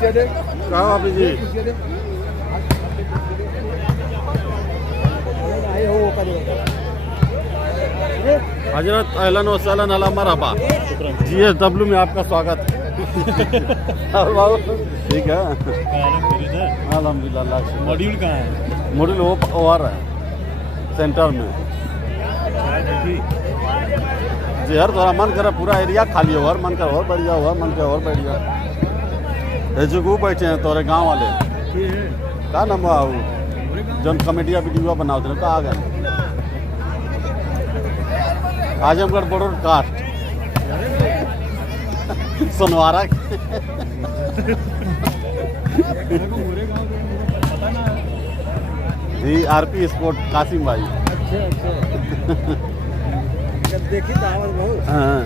कहा वापस जी हजरत अहलन वसहलन अला मरहबा। GSW में आपका स्वागत है। और बाबू ठीक है अल्हम्दुलिल्लाह। मॉड्यूल कहाँ है? मॉड्यूल वो और है सेंटर में जी। हर थोड़ा मन करे पूरा एरिया खाली हो, और मन कर और बढ़ जाओ, और मन कर और बढ़ जाओ। जो बैठे हैं तोरे गांव वाले का नाम आओ जन कमेडिया वीडियो बनाओ थे का आ गए आजमगढ़ बॉर्डर कास्ट सोनवारा जी। RP स्पोर्ट कासिम भाई। देखी दावत बहुत। हाँ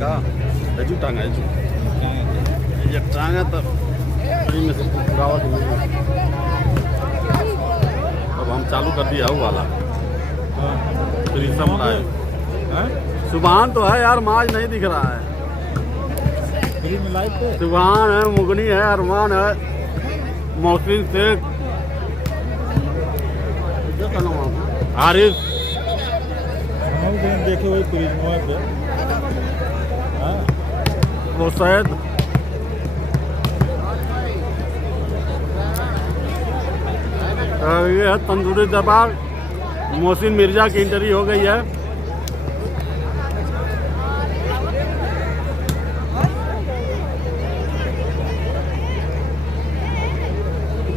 का एजू टांग है एजू ये टांग है तब में से पुरावा के मिल। अब हम चालू कर दिया वो वाला सुबहान तो है यार, माज नहीं दिख रहा है। सुबहान है, मुगनी है, अरमान है, मोहसिन शेख, आरिफ देखे वही प्रिज्मा पे वो शायद ये है तंदूरी दरबार। मोहसिन मिर्जा की इंटरव्यू हो गई है।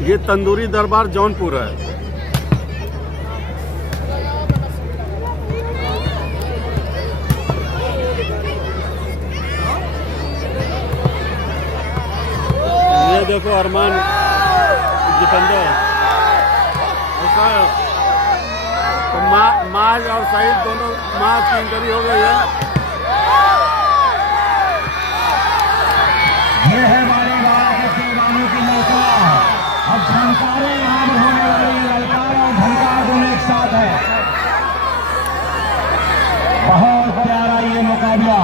ये तंदूरी दरबार जौनपुर है। ये देखो अरमान जितेंद्र तो माज और सईद दोनों माज की इंटरव्यू हो गई है। ये है हमारी बात के दीवानों की मौका। अब झंकारे यहाँ पर होने वाली ललकार और झंकार दोनों एक साथ है। बहुत प्यारा ये मुकाबला,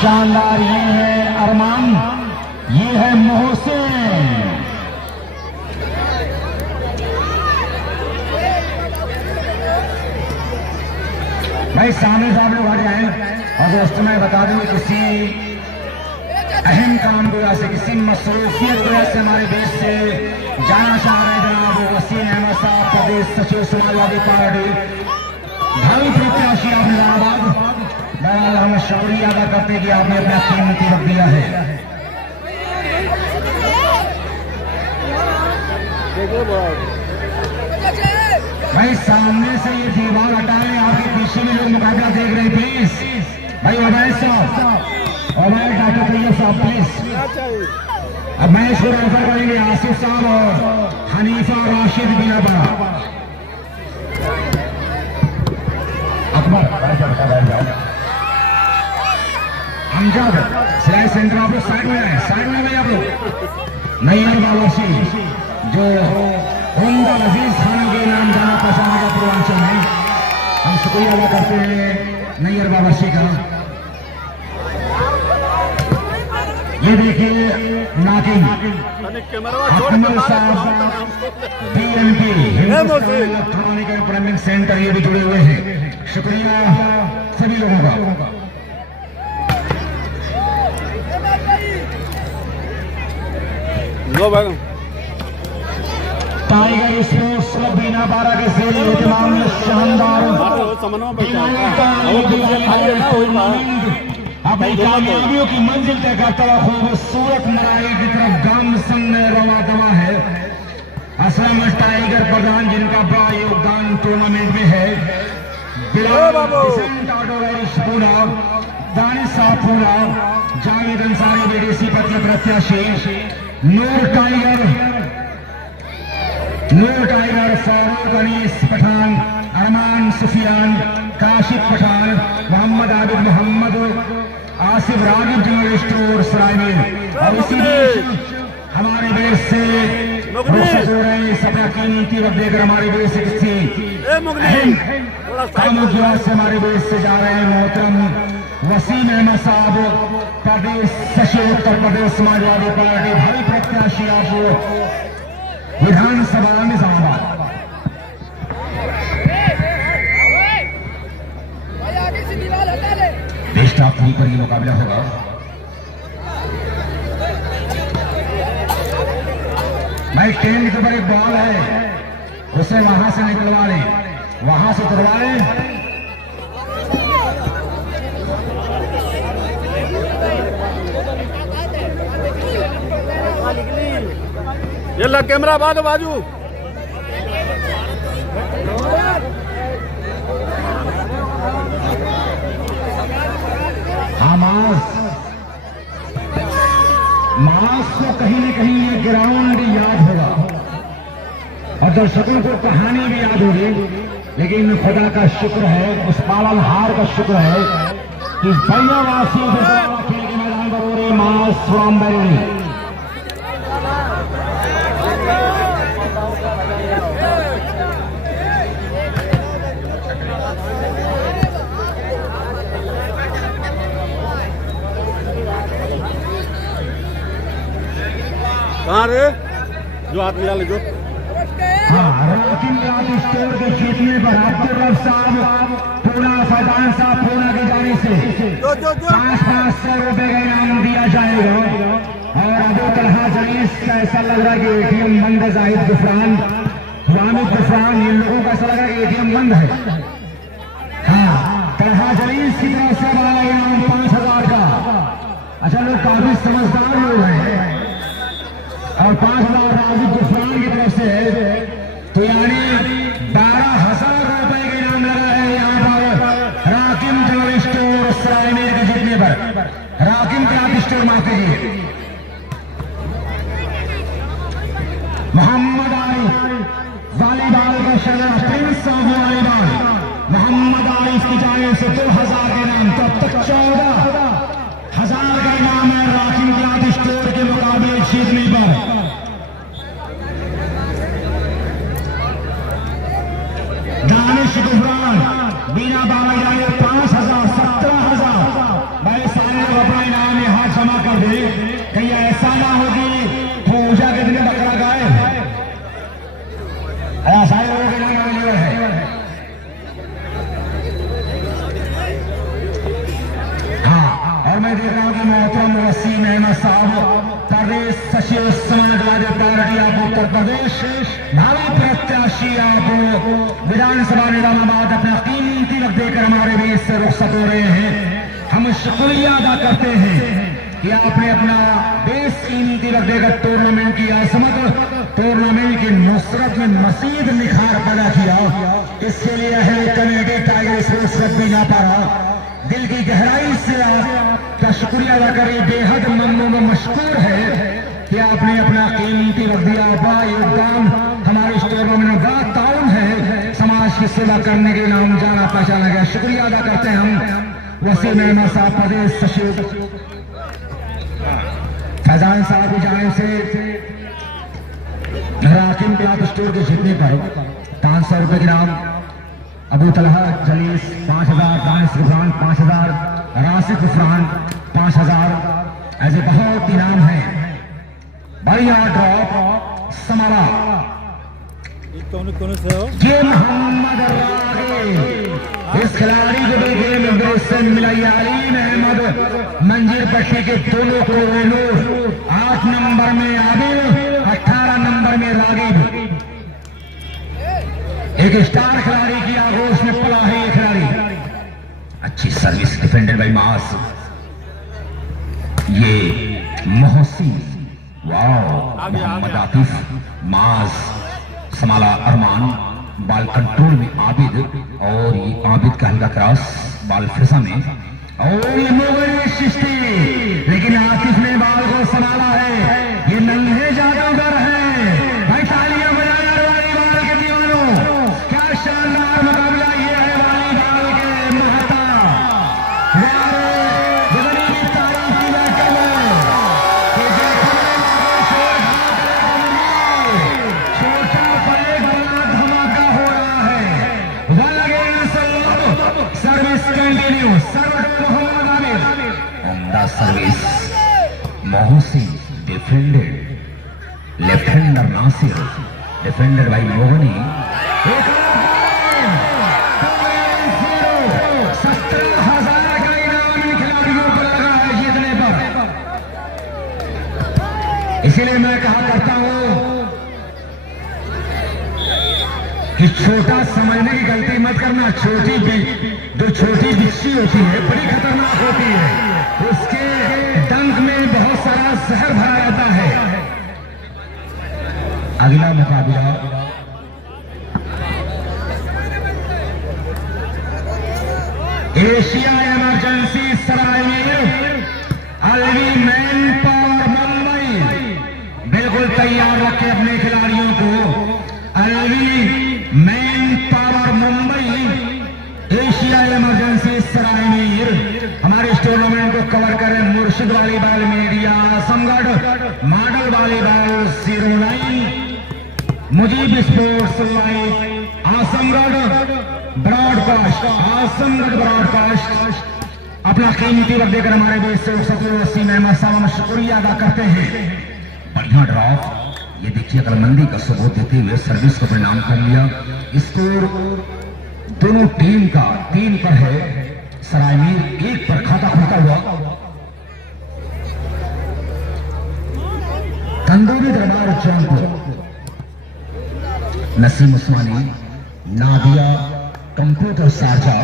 शानदार। ये है अरमान, ये है मोहसिन। भाई सामने से आप लोग हट जाए। और दोस्तों मैं बता दूं किसी अहम काम की वजह से, किसी मसरूफियत की वजह से हमारे देश से जाना चाह रहे जनाब वसीम अहमद साहब, प्रदेश सचिव समाजवादी पार्टी, भावी प्रत्याशी आपने जनाबाद। बहरहाल हम शुक्रिया अदा करते कि आपने अपना कीमती वक्त दिया है। भाई सामने से ये दीवार हटाएं, आपके पीछे भी लोग मुकाबला देख रहे हैं प्लीज। भाई उबैद साहब, उबैद डॉक्टर तैयब साहब प्लीज। अब मैच को रेफर करेंगे आसिफ साहब और हनीफा राशिद बिलाबा। अकबर अमजद सिलाई सेंटर आप लोग साइड में आए, साइड में भाई आप लोग। नैयर बावर्ची जो उम्दा अजीज खानों के नाम जाना पहचाना गया पूर्वांचल में, हम शुक्रिया अदा करते हैं नैयर बावर्ची का। ये देखिए नाकिन अकमल साहब PNP electronic and plumbing centre, ये भी जुड़े हुए हैं। शुक्रिया सभी लोगों का। टाइगर स्पोर्ट्स क्लब बीना बारा के से एहतमाम शानदार अपनी कामयाबियों की मंजिल तय करता हुआ खूबसूरत मराई की तरफ गाम संग में रवा दवा है। असलम टाइगर प्रधान जिनका बड़ा योगदान टूर्नामेंट में है। दानिश साहब पूरा, जावेद अंसारी BDC पत्र प्रत्याशी, नूर टाइगर फारूक अनीस पठान, अरमान सुफियान, काशिफ पठान, मोहम्मद आबिद मोहम्मद, आसिफ रागिब जनरल स्टोर सराय में। और इसी बीच हमारे देश से रुखसत हो रहे हैं। अपना कीमती वक्त देकर हमारे देश से किसी ए मुगली थोड़ा साइड से हमारे देश से जा रहे हैं मोहतरम वसीम अहमद साहब, प्रदेश सचिव उत्तर प्रदेश समाजवादी पार्टी, भावी प्रत्याशी आपको विधानसभा निजामाबाद। देश टॉप 3 पर ये मुकाबला होगा। भाई टेंट के ऊपर एक बॉल है, उसे वहां से निकलवा लें, वहां से तुड़वा लें। ये ला कैमरा बाजू बाजू मास को कहीं न कहीं ये ग्राउंड याद होगा और दर्शकों को कहानी भी याद होगी, लेकिन खुदा का शुक्र है, उस पालनहार का शुक्र है कि भैया वासियों से खेल के मैदान पर हो रहे मास फ्रॉम बैरनी। कहाँ रे जो हाथ मिला ले जो राकिम स्टोर के जीतने पर अब्दुल साहब पूरा फैजान साहब पूरा की जाने से 500 रुपए का इनाम दिया जाएगा। और अबू तलहा जलीस का ऐसा लग रहा है कि एटीएम बंद है। जाहिद गुफरान, हामिद गुफरान, इन लोगों का ऐसा लग रहा है कि एटीएम बंद है। हाँ, तलहा जलीस की तरफ से बड़ा इनाम 5000 का। अच्छा, लोग काफी समझदार लोग हैं और 5000 राजिद गुफरान की तरफ से, तो यानी 12,000 रुपए का इनाम लगा है यहाँ पर राकिम जनरल स्टोर सरायमेर के जीतने पर। राकिम क्लॉथ स्टोर माफ कीजिए, मोहम्मद अली वालीबाल का शहर prince of volleyball Mohammad Ali की जाने से 2000 का इनाम, तो अब तक 14,000 का इनाम है राकिम क्लॉथ स्टोर के मुकाबले जीतने पर। दानिश गुफरान बिना बाबा जाए 5,000, 17,000। भाई सारे लोग अपना इनाम यहाँ जमा कर दे, कहीं ऐसा ना हो कि पूजा के दिन बकरा गाए। सारे लोगों के इनाम अवेलेबल है। हाँ, और मैं देख रहा हूँ कि मोहतरम वसीम अहमद साहब प्रदेश सचिव समाजवादी पार्टी आप उत्तर प्रदेश, भावी प्रत्याशी आप विधानसभा निजामाबाद अपना कीमती वक्त देकर हमारे बीच से रुखसत हो रहे हैं। हम शुक्रिया अदा करते हैं कि आपने अपना बेस कीमती वक्त देकर टूर्नामेंट की अजमत, टूर्नामेंट की नुसरत में मजीद निखार पैदा किया। इसके लिए है कमेटी टाइगर स्पोर्ट्स क्लब भी ना पा रहा, दिल की गहराई से आपका शुक्रिया अदा करें। बेहद ममनून व मशकूर है कि आपने अपना कीमती वक्त दिया, बड़ा योगदान हमारे इस टूर्नामेंट में बड़ा ताउन है, समाज की सेवा करने के नाम जाना पहचाना गया। शुक्रिया अदा करते हैं हम वसीम अहमद साहब प्रदेश सचिव, फैजान साहब की जाने से राकिम क्लॉथ स्टोर के जीतने पर 500 रुपए के नाम, अबू तलहा जलीस 5,000, दानिश गुफरान 5,000, राशिद गुफरान 5,000। ऐसे बहुत इनाम है। बढ़िया ड्रॉप समारा कौन से हो? ये मोहम्मद रागे, इस खिलाड़ी को देखिए मिलाई अलीम अहमद मंजीर पट्टी के दोनों को 8 नंबर में आबिद, 18 नंबर में रागिब। एक स्टार खिलाड़ी की आगोश में पला है ये खिलाड़ी। अच्छी सर्विस डिफेंडेड बाय मास। ये मोहसिन, वाओ, मोहम्मद आतिफ, मास समाला अरमान, बाल कंट्रोल में आबिद, और ये आबिद का हल्का क्रॉस बाल फिजा में, और ये मोगल शिश्ती, लेकिन आतिफ ने बाल को संभाला है। ये नन्हे जादूगर है। भाई तालियां बजाना वालीबाल के दीवानों, क्या शानदार मुकाबला ये है वालीबाल के महता। खिलाड़ियों सर्वडो मोहम्मद आबिद, उम्दा service Mohsin, defended left hander Nasir, defender भाई मोहनी। 17,000 का इनाम इन खिलाड़ियों को लगा है जीतने पर। इसीलिए मैं कहा करता हूं कि छोटा समझने की गलती मत करना। जो छोटी बिच्छी होती है बड़ी खतरनाक होती है, उसके डंक में बहुत सारा जहर भरा रहता है। अगला मुकाबला Asia emergency Sarayvir Alvi man power Mumbai. बिल्कुल तैयार रखे अपने खिलाड़ियों को। Alvi man power Mumbai Asia emergency Sarayvir हमारे इस टूर्नामेंट को कवर करें। Murshid volleyball media Azamgarh, model volleyball 09, Mujeeb sports live Azamgarh, broadcast Azamgarh broadcast अपना कीमती वक्त देकर हमारे देश से वसीम अहमद साहब हम शुक्रिया अदा करते हैं। बढ़िया ड्रॉप, ये देखिए अकलमंदी का सबूत देते हुए सर्विस को परिणाम कर लिया। स्कोर दोनों टीम का 3 पर है, सरायवीर 1 पर खाता खुलता हुआ। तंदूरी दरबार जौनपुर, नसीम उस्मानी, नादिया कंप्यूटर साझा,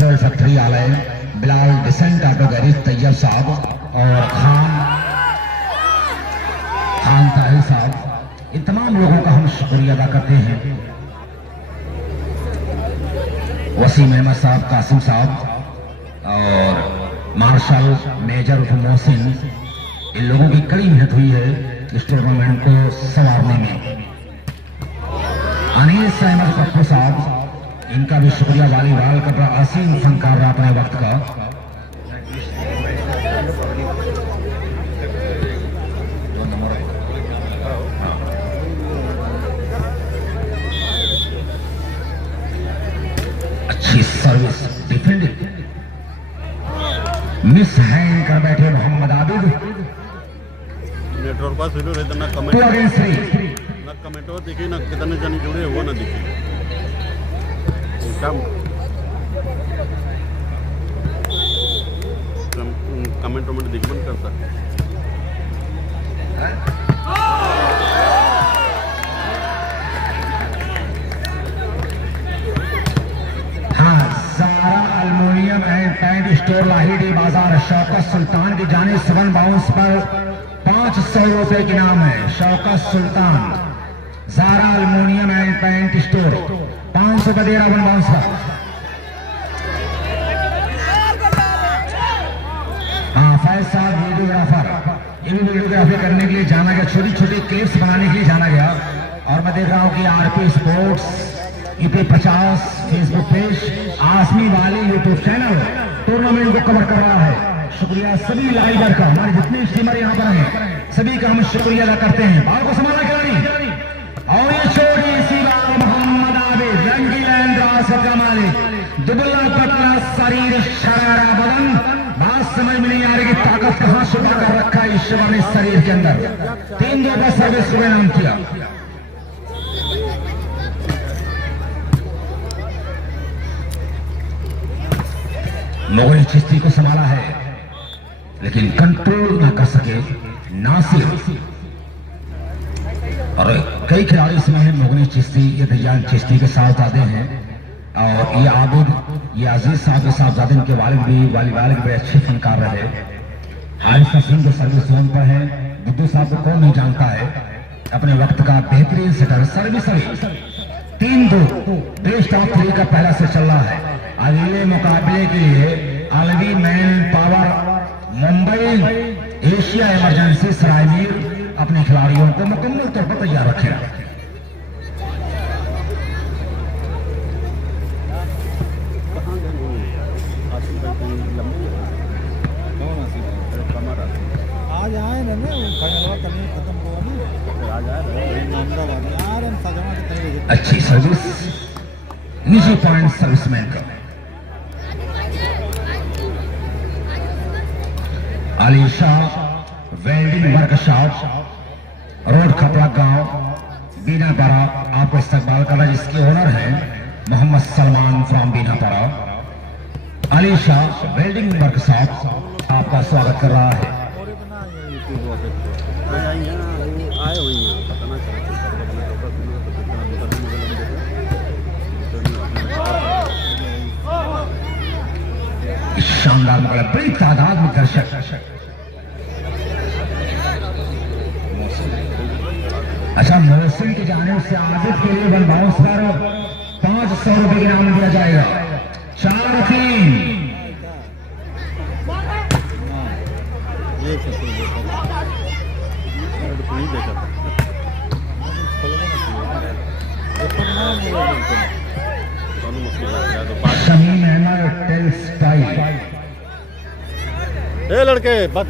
टोल फैक्ट्री आलय, Bilal decent auto garage Tayyab साहब और खान ताहिर साहब, इन तमाम लोगों का हम शुक्रिया अदा करते हैं। वसीम अहमद साहब, कासिम साहब और मार्शल मेजर मोहसिन, इन लोगों की कड़ी मेहनत हुई है इस टूर्नामेंट को संवारने में। अनीस अहमद पप्पू साहब, इनका भी शुक्रिया। वॉलीबॉल का असीम फनकार रहा अपने वक्त का। अच्छी सर्विस डिफेंडिंग, मिस हैंड कर बैठे मोहम्मद आबिद। नेटवर्क पास वीडियो रहता ना कमेंट दिखे ना कितने जन जुड़े वो ना दिखे। कमेंट दिख बंद करता। हाँ, Sara aluminium and paint store Lahiri बाजार शौकत सुल्तान की जाने 7 बाउंस पर 500 रुपए की नाम है। Shaukat Sultan Zara aluminium and paint store 500 का दे रहा 1 बाउंस का। हाँ, फैज साहब वीडियोग्राफर, ये भी वीडियोग्राफी करने के लिए जाना गया, छोटी छोटी क्लिप्स बनाने के लिए जाना गया। और मैं देख रहा हूँ कि RP sports UP 50 Facebook page, Aasmi वाली यूट्यूब चैनल टूर्नामेंट को कवर कर रहा है। शुक्रिया सभी लाइवर का, हमारे जितने स्ट्रीमर यहाँ पर हैं सभी का हम शुक्रिया अदा करते हैं। बाल को संभालना खिलाड़ी और ये छोटी सी बाल मोहम्मद आबिद, रंगीला का मालिक, दुबला पतला शरीर, शरारा बदन। बात समझ में नहीं आ रही कि ताकत कहां छुपा कर रखा है ईश्वर ने शरीर के अंदर। 3-2 का सर्विस को नाम किया। मोगनी चिश्ती को संभाला है लेकिन कंट्रोल ना कर सके नासिर। और कई खिलाड़ी इसमें हैं, मोगनी चिश्ती, ये दयान चिश्ती के साथ आते हैं। और ये आबिद, ये अजीज साहब के साथ जाते, इनके वालिद भी वॉलीबॉल के बड़े अच्छे फनकार रहे। हारिस हसीन जो सर्विस जोन पर है, गुड्डू साहब को कौन नहीं जानता है, अपने वक्त का बेहतरीन सेटर। सर्विस 3-2 बेस्ट ऑफ 3 का पहला से चल रहा है। अगले मुकाबले के लिए Alvi man power Mumbai Asia emergency Sarayvir अपने खिलाड़ियों को मुकम्मल तौर पर तैयार रखेगा। आज आए ना खत्म अच्छी सर्विस, निजी पॉइंट सर्विसमैन का। अलीशा वेल्डिंग वर्कशॉप, रोड खपड़ा गांव, बीनापाड़ा आपको इस्तकबाल कर रहा है, जिसके ओनर है Mohammad Salman from Beenapara. Alisha welding workshop आपका स्वागत कर रहा है। आए हुई हैं, पता ना चला इस शानदार मुकाबला, बड़ी तादाद में दर्शक अच्छा मौसम की जानिब से आदित के लिए वन बाउंस पर 500 रुपए की इनाम दिया जाएगा। 4-3 ये किसी ने देखा था, मैंने तो नहीं देखा था। दोनों मुश्किल लग गया तो बात। शमीम अहमद टेक्सटाइल ए लड़के बात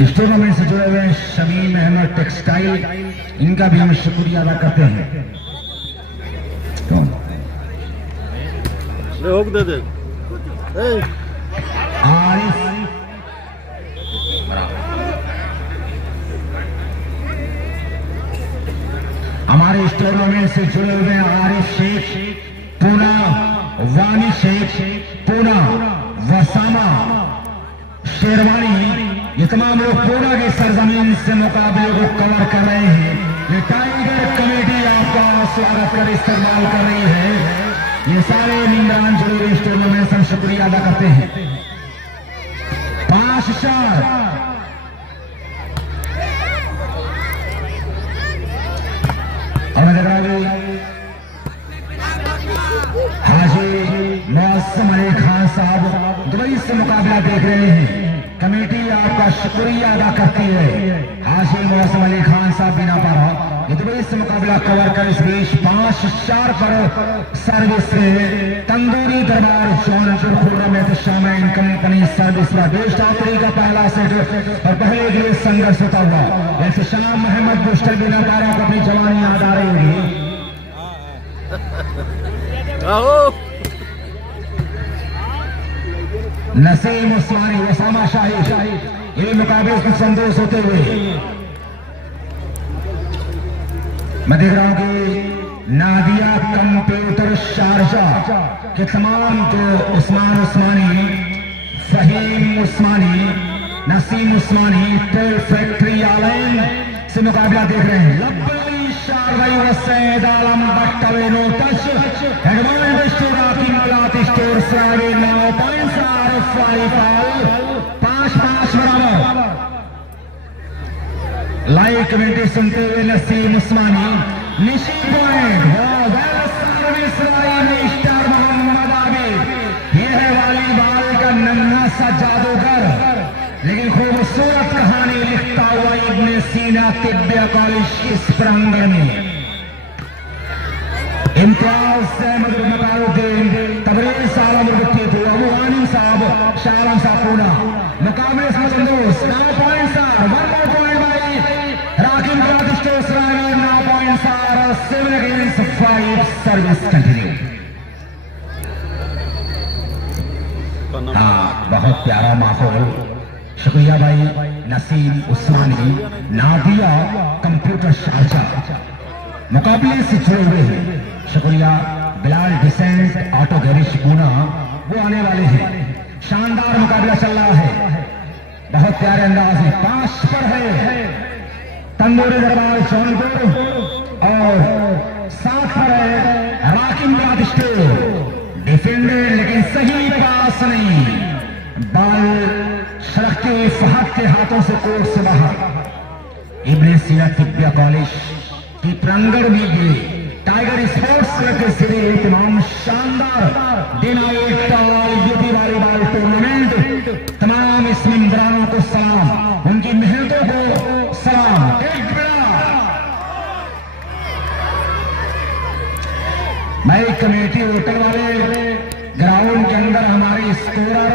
इस टूर्नामेंट से जुड़े हुए शमीम अहमद टेक्सटाइल, इनका भी हम शुक्रिया अदा करते हैं। ले होक दे दे। ए आरिफ हमारे इस टूर्नामेंट से जुड़े हुए आरिफ शेख पूना, वानी शेख पूना, वसामा शेरवानी, ये तमाम लोग पूना की सरजमीन से मुकाबले को कवर कर रहे हैं। ये टाइगर कमेटी आपका स्वागत कर इस्तेमाल कर रही है। ये सारे निगरान जुड़े हुए इस टूर्नामेंट से हम शुक्रिया अदा करते हैं। 5 शॉट और मैं देख रहा हूं हाजी मौसम अली खान साहब दुबई से मुकाबला देख रहे हैं। कमेटी आपका शुक्रिया अदा करती है। हाजी मौसम अली खान साहब बीनापाड़ा ये दुबई से मुकाबला कवर कर इस बीच 5-4 पर सर्विस से तंदूरी दरबार जौनपुर खुर्रम में शामिल कंपनी सर्विस का देशदात्री का पहला सेट और पहले के लिए संघर्ष होता हुआ ऐसे शाम मोहम्मद बुस्टर बीनापाड़ा को अपनी जवानी याद आ रही होगी। नसीम उस्मानी, ओसामा शाही, ये मुकाबले में संतोष होते हुए मैं देख रहा हूं कि नादिया कंप्यूटर शारजा के तमाम जो उस्मान उस्मानी, फहीम उस्मानी, नसीम उस्मानी तेल फैक्ट्री आलम से मुकाबला देख रहे हैं। लब्बली शारजाई वसैद आलम बट्टवे नो टच एडवांस स्टोर की मुलाकात स्टोर सारे 9 पॉइंट्स आरएफ वाली फाल 5-5 बराबर। लाइव कमेंट्री सुनते हुए नसीम उस्मानी, निशी पॉइंट सर्विस में स्टार मोहम्मद आबिद, ये है वॉलीबॉल का नन्हा सा जादूगर लेकिन खूबसूरत कहानी लिखता हुआ इब्ने सीना तिब्बिया कॉलेज इस प्रांगण में। इम्तियाज से मकारुद्दीन, तबरेज साहब मुर्गी थे, अबू आनी साहब, शाहराम साहब पूना मुकाबले से Santosh 9 points 1 point by Rakib stores 9 points 7 against 5 service continue. हाँ बहुत प्यारा माहौल, शुक्रिया भाई नसीम उस्मानी, नादिया कंप्यूटर शारजा मुकाबले से जुड़े हुए हैं। शुक्रिया Bilal decent auto garage Poona, वो आने वाले हैं। शानदार मुकाबला चल रहा है, बहुत प्यारे अंदाज में 5 पर है तंदूरी दरबार जौनपुर और 7 पर है राकिब स्टोर। डिफेंडेड लेकिन सही पास नहीं, बाल सड़कते हुए फहद के हाथों से कोर्ट से बाहर। इब्ने सीना तिब्बिया कॉलेज की प्रांगण में भी टाइगर स्पोर्ट्स के सिरे तमाम शानदार दिन वॉलीबॉल टूर्नामेंट, तमाम इस मेंबरानों को सलाम, उनकी मेहनतों को सलाम। मैं कमेटी होटल वाले ग्राउंड के अंदर हमारे स्कोरर,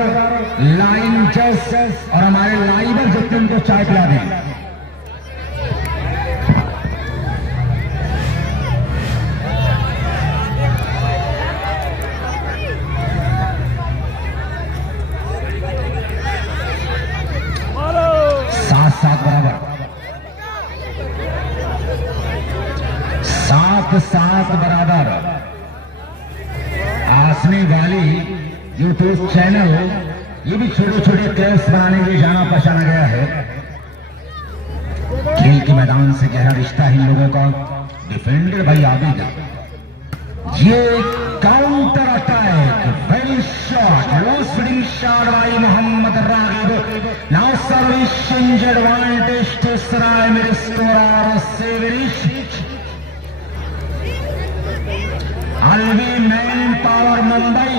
लाइन जज और हमारे लाइवर जितने उनको चाय पिला दें। मारो फोटोज चैनल ये भी छोटे छोटे क्लिप्स बनाने के लिए जाना पहचाना गया है। खेल के मैदान से गहरा रिश्ता है इन लोगों का। डिफेंडर भाई आबिद, ये counter attack, very shot, low swing shot by Mohammad Raghib. Now service change advantage to Sarai मेरे स्कोरर सेवरिश। Alvi man power Mumbai,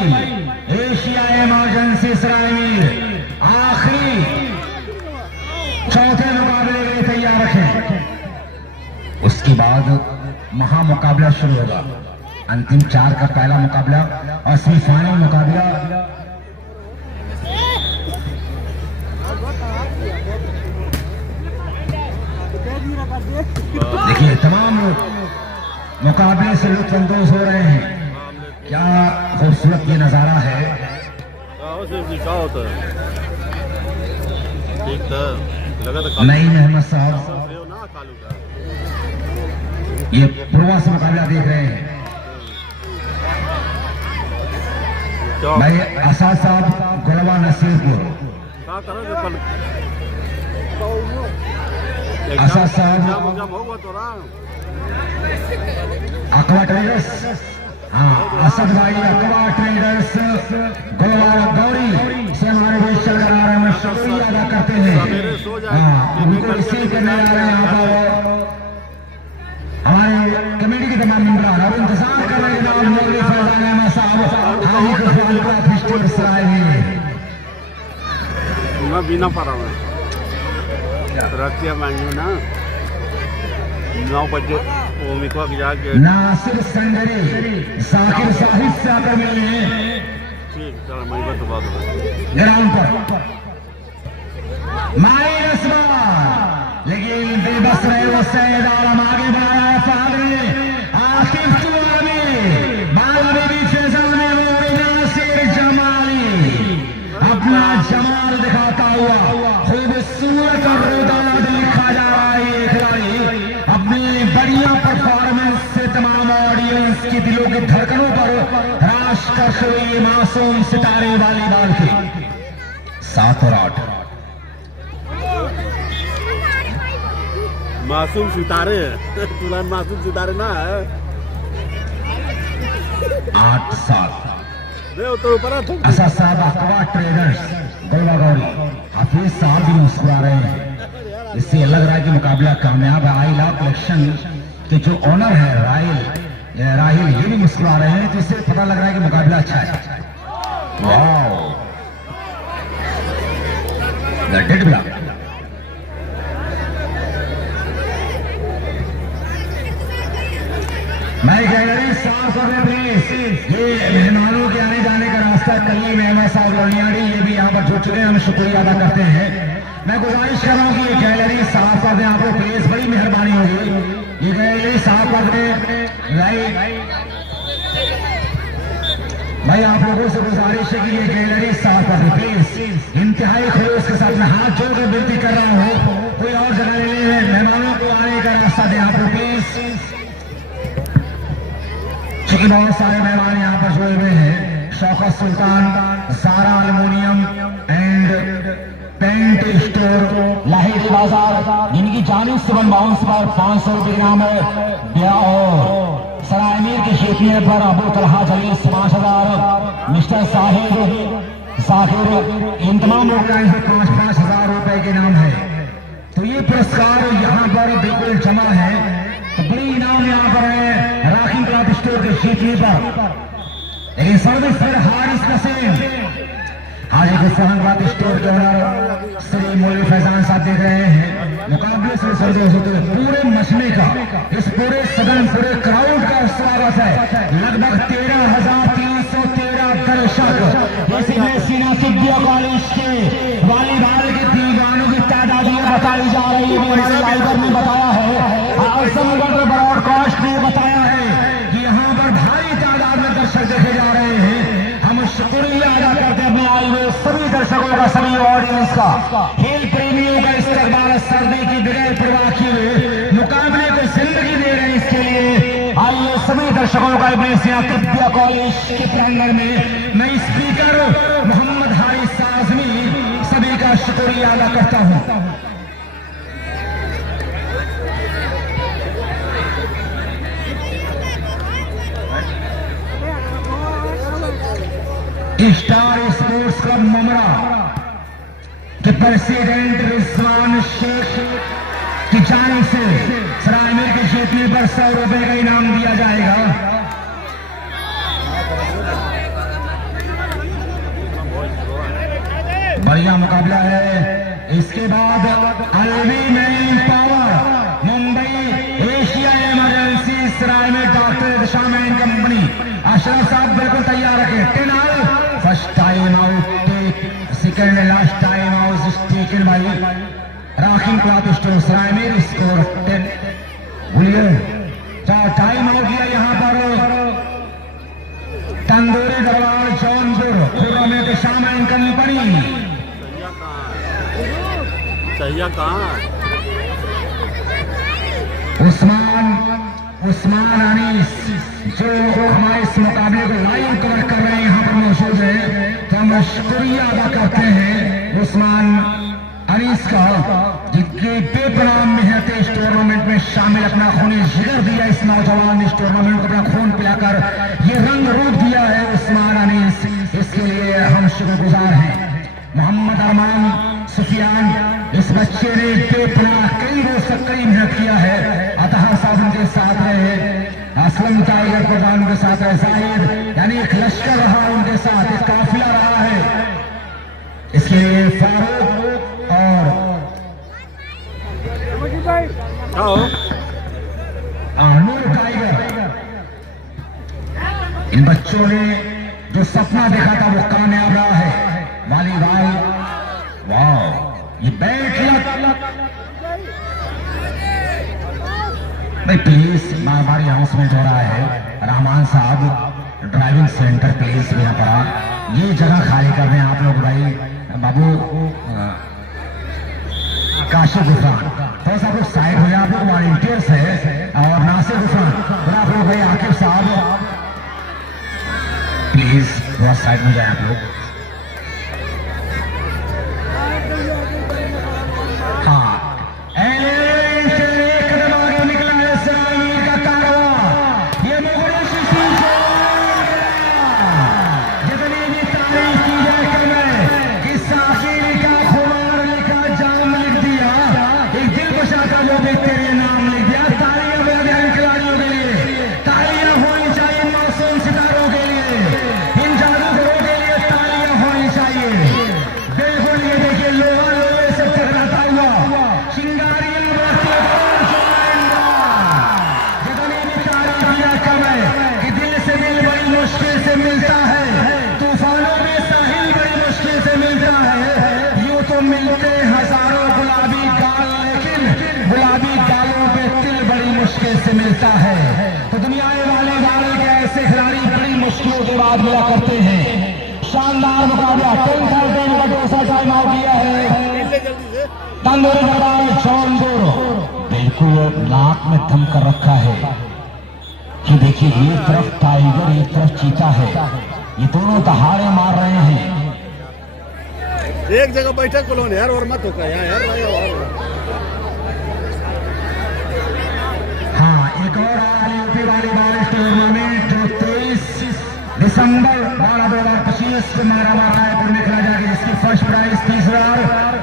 Asia emergency Saraimir. आखिरी चौथे मुकाबले के लिए तैयार रखें, उसके बाद महामुकाबला शुरू होगा। अंतिम 4 का पहला मुकाबला और सेमीफाइनल मुकाबला। देखिए तमाम लोग मुकाबले से लुत्फानंदोज हो रहे हैं। क्या खूबसूरत ये नजारा है। नईम अहमद साहब ये पूर्वा से मुकाबला देख रहे हैं। भाई आसाद साहब गोलवा नसीरपुर, आसाद साहब अकवा ट्रेडर्स, हाँ असद भाई अकवा ट्रेडर्स गोलवा गौरी से हमारे बीच चल कर आ रहे हैं। शुक्रिया अदा करते हैं। हाँ उनको रिसीव करने आ रहे हैं यहाँ पर हमारे कमेटी के तमाम मेंबर। अब इंतजार कर रहे हैं जनाब मौलवी फैजान अहमद साहब हाई कुफान का फिस्टर सराय में। मैं बिना पड़ा हूँ रखिया मांगी ना 9 बजे वो मिकवा की जाके नासिर संगरी साकिर साहिब से आकर मिले हैं। ठीक चलो मैं तो बात ग्राउंड पर माई रस्मा, लेकिन बेबस रहे वो सैयद आलम आगे बढ़ाया है। फादर ने आकिब चुआमी बाल बेबी फैसल में वो नासिर जमाली अपना जमाल दिखाता हुआ खूबसूरत और रोदाना देखा जा रहा है। ये खिलाड़ी अपनी बढ़िया परफॉर्मेंस से तमाम ऑडियंस की दिलों की धड़कनों पर राश कर हुई मासूम सितारे वाली बाल की 7 और 8 मासूम सितारे तुला मासूम सितारे ना है 8-7 तो ऊपर असद साहब अकवा ट्रेडर्स गोलवा गौरी हाफिज साहब भी मुस्कुरा रहे हैं। इससे लग रहा है कि मुकाबला कामयाब है। आई लव कलेक्शन के जो ऑनर है राहिल ये भी मुस्कुरा रहे हैं, तो इससे पता लग रहा है कि मुकाबला अच्छा है। वाओ डेड ब्लॉक मैं गैलरी साफ कर रहे प्लीज। ये मेहमानों के आने जाने का रास्ता कलीम अहमद साहब लोनियाड़ी ये भी यहाँ पर जुड़ चुके हैं, हम शुक्रिया अदा करते हैं। मैं गुजारिश कर रहा हूँ कि ये गैलरी साफ कर दें आप लोग प्लीज, बड़ी मेहरबानी होगी। ये गैलरी साफ कर दें भाई आप लोगों से गुजारिश है कि ये गैलरी साफ कर दें प्लीज। इंतहाई खलूस के साथ मैं हाथ जोड़कर विनती कर रहा हूँ, कोई और जगह ले लें, मेहमानों को आने का रास्ता दें आप लोग प्लीज। क्योंकि बहुत सारे मेहमान यहाँ पर सोए हुए हैं। Shaukat Sultan, Sara aluminium and paint store Lahiri बाजार, जिनकी जानिब से 1 बाउंस पर 500 रुपये इनाम है। और सरायमीर के शेखिए पर अबू तलहा जलीस 5000, मिस्टर साहिर इन तमाम लोग का 5-5 हजार रुपए के इनाम है। तो ये पुरस्कार यहाँ पर बिल्कुल जमा है। तो बड़ी इनाम यहाँ पर है राखी क्लॉथ स्टोर के शेखिए पर। लेकिन सर्विस पर हारिस नसीम हाजीपुर फहंगाबाद स्टोर के ओनर श्री मौलवी फैजान साहब देख रहे हैं। मुकाबले से सर्दोज होते हुए पूरे मजमे का, इस पूरे सदन पूरे क्राउड का स्वागत है। लगभग 13,313 दर्शक इसमें सीना सिद्धिया कॉलेज के वॉलीबॉल के दीवानों की तादाद बताई जा रही है। हमारे लाइवर ने बताया है और समगढ़ ब्रॉडकास्ट ने बताया है कि यहाँ पर भारी तादाद में दर्शक देखे जा रहे हैं। हम शुक्रिया अदा करते हैं अपने आए हुए सभी दर्शकों का, सभी ऑडियंस का, खेल प्रेमियों का इस्तेमाल सर्दी की बगैर परवाह किए मुकाबले को जिंदगी दे रहे हैं। इसके लिए आइए सभी दर्शकों का अपने कॉलेज के प्रांगण में मैं स्पीकर मोहम्मद हारिस आजमी सभी का शुक्रिया अदा करता हूं। स्टार स्पोर्ट्स क्लब ममरा के प्रेसिडेंट रिजवान शेख की जानिब से सरायमीर के जीतने पर 100 रुपए का इनाम दिया जाएगा। बढ़िया मुकाबला है। इसके बाद Alvi men power Mumbai Asia emergency Saraimir doctor Disha man company. Ashraf साहब बिल्कुल तैयार रखें। 10 out, first time out take, second last time out is taken by Rakhin cloth store Saraimir. Score 10। बोलिए टाइम आउट लिया यहाँ पर तंदूरी दरबार जौनपुर खुर्रम दिशा मैन कंपनी। चाहिए कहाँ उस्मान अनीस जो हमारे इस मुकाबले को लाइव कवर कर रहे हैं यहाँ पर मौजूद है, तो हम शुक्रिया अदा करते हैं उस्मान अनीस का जिनके बेपनाम मेहनत इस टूर्नामेंट में शामिल अपना खूनी जिगर दिया। इस नौजवान इस टूर्नामेंट को अपना खून पिलाकर ये रंग रूप दिया है उस्मान अनीस, इसके लिए हम शुक्रगुजार हैं। मोहम्मद अरमान सुफियान, इस बच्चे ने बेपनाह कई रोज तक कई मेहनत किया है। अतहर साहब उनके साथ रहे, असलम टाइगर प्रधान के साथ रहे, जाहिद यानी एक लश्कर रहा उनके साथ, एक काफिला रहा है। इसके लिए फारूक और नूर टाइगर, इन बच्चों ने जो सपना देखा था वो कामयाब रहा है। वॉलीबॉल, वाह ये बैट भाई प्लीज हमारी अनाउंसमेंट हो रहा है। रहमान साहब ड्राइविंग सेंटर प्लीज यहाँ पर ये जगह खाली कर दें आप लोग। भाई बाबू काशी गुफरान थोड़ा सा आप लोग साइड हो जाए, आप लोग वॉलंटियर्स है। और नासिर गुफरान थोड़ा आप लोग, भाई आकिब साहब प्लीज थोड़ा साइड में जाए आप लोग। मिलता है तो दुनिया वाले के ऐसे खिलाड़ी बड़ी मुश्किलों के बाद मिला करते हैं। शानदार मुकाबला 10-13 टाइम आउट किया है तंदूरी दरबार जौनपुर। बिल्कुल नाक में दम कर रखा है कि देखिए ये तरफ टाइगर एक तरफ चीता है, ये दोनों दहाड़े मार रहे हैं। एक जगह बैठक बोलो यार और मत होगा यार। एक और यूपी वॉलीबॉल टूर्नामेंट जो 23 दिसंबर 2025 मारामार रायपुर में खेला जाएगा, जिसकी फर्स्ट प्राइज 30,000,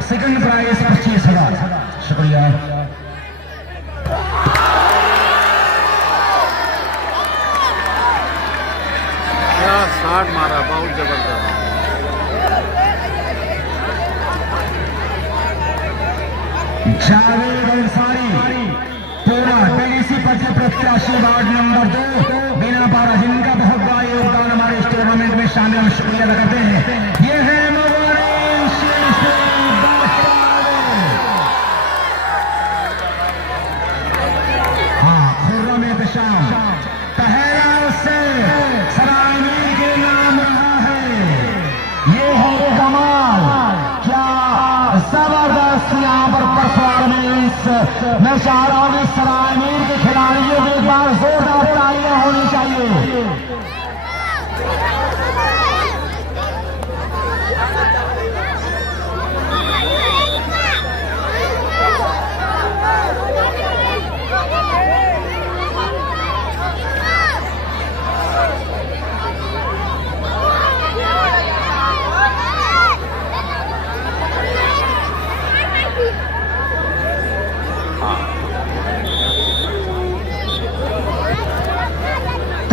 सेकंड प्राइज 25,000। शुक्रिया। क्या शॉट मारा, बहुत जबरदस्त। जावेद अंसारी पूरा डीडीसी पद प्रत्याशी वार्ड नंबर 2 बिना पारा, जिनका बहुत बड़ा योगदान हमारे इस टूर्नामेंट में शामिल, शुक्रिया अदा करते हैं। ये है खुर्रम एहतशाम, पहला से सरायमीर के नाम रहा है। ये है कमाल, क्या जबरदस्त यहाँ पर परफॉर्मेंस। मैं चाह रहा हूँ सरायमीर के खिलाड़ियों को एक बार जोरदार तालियां होनी चाहिए।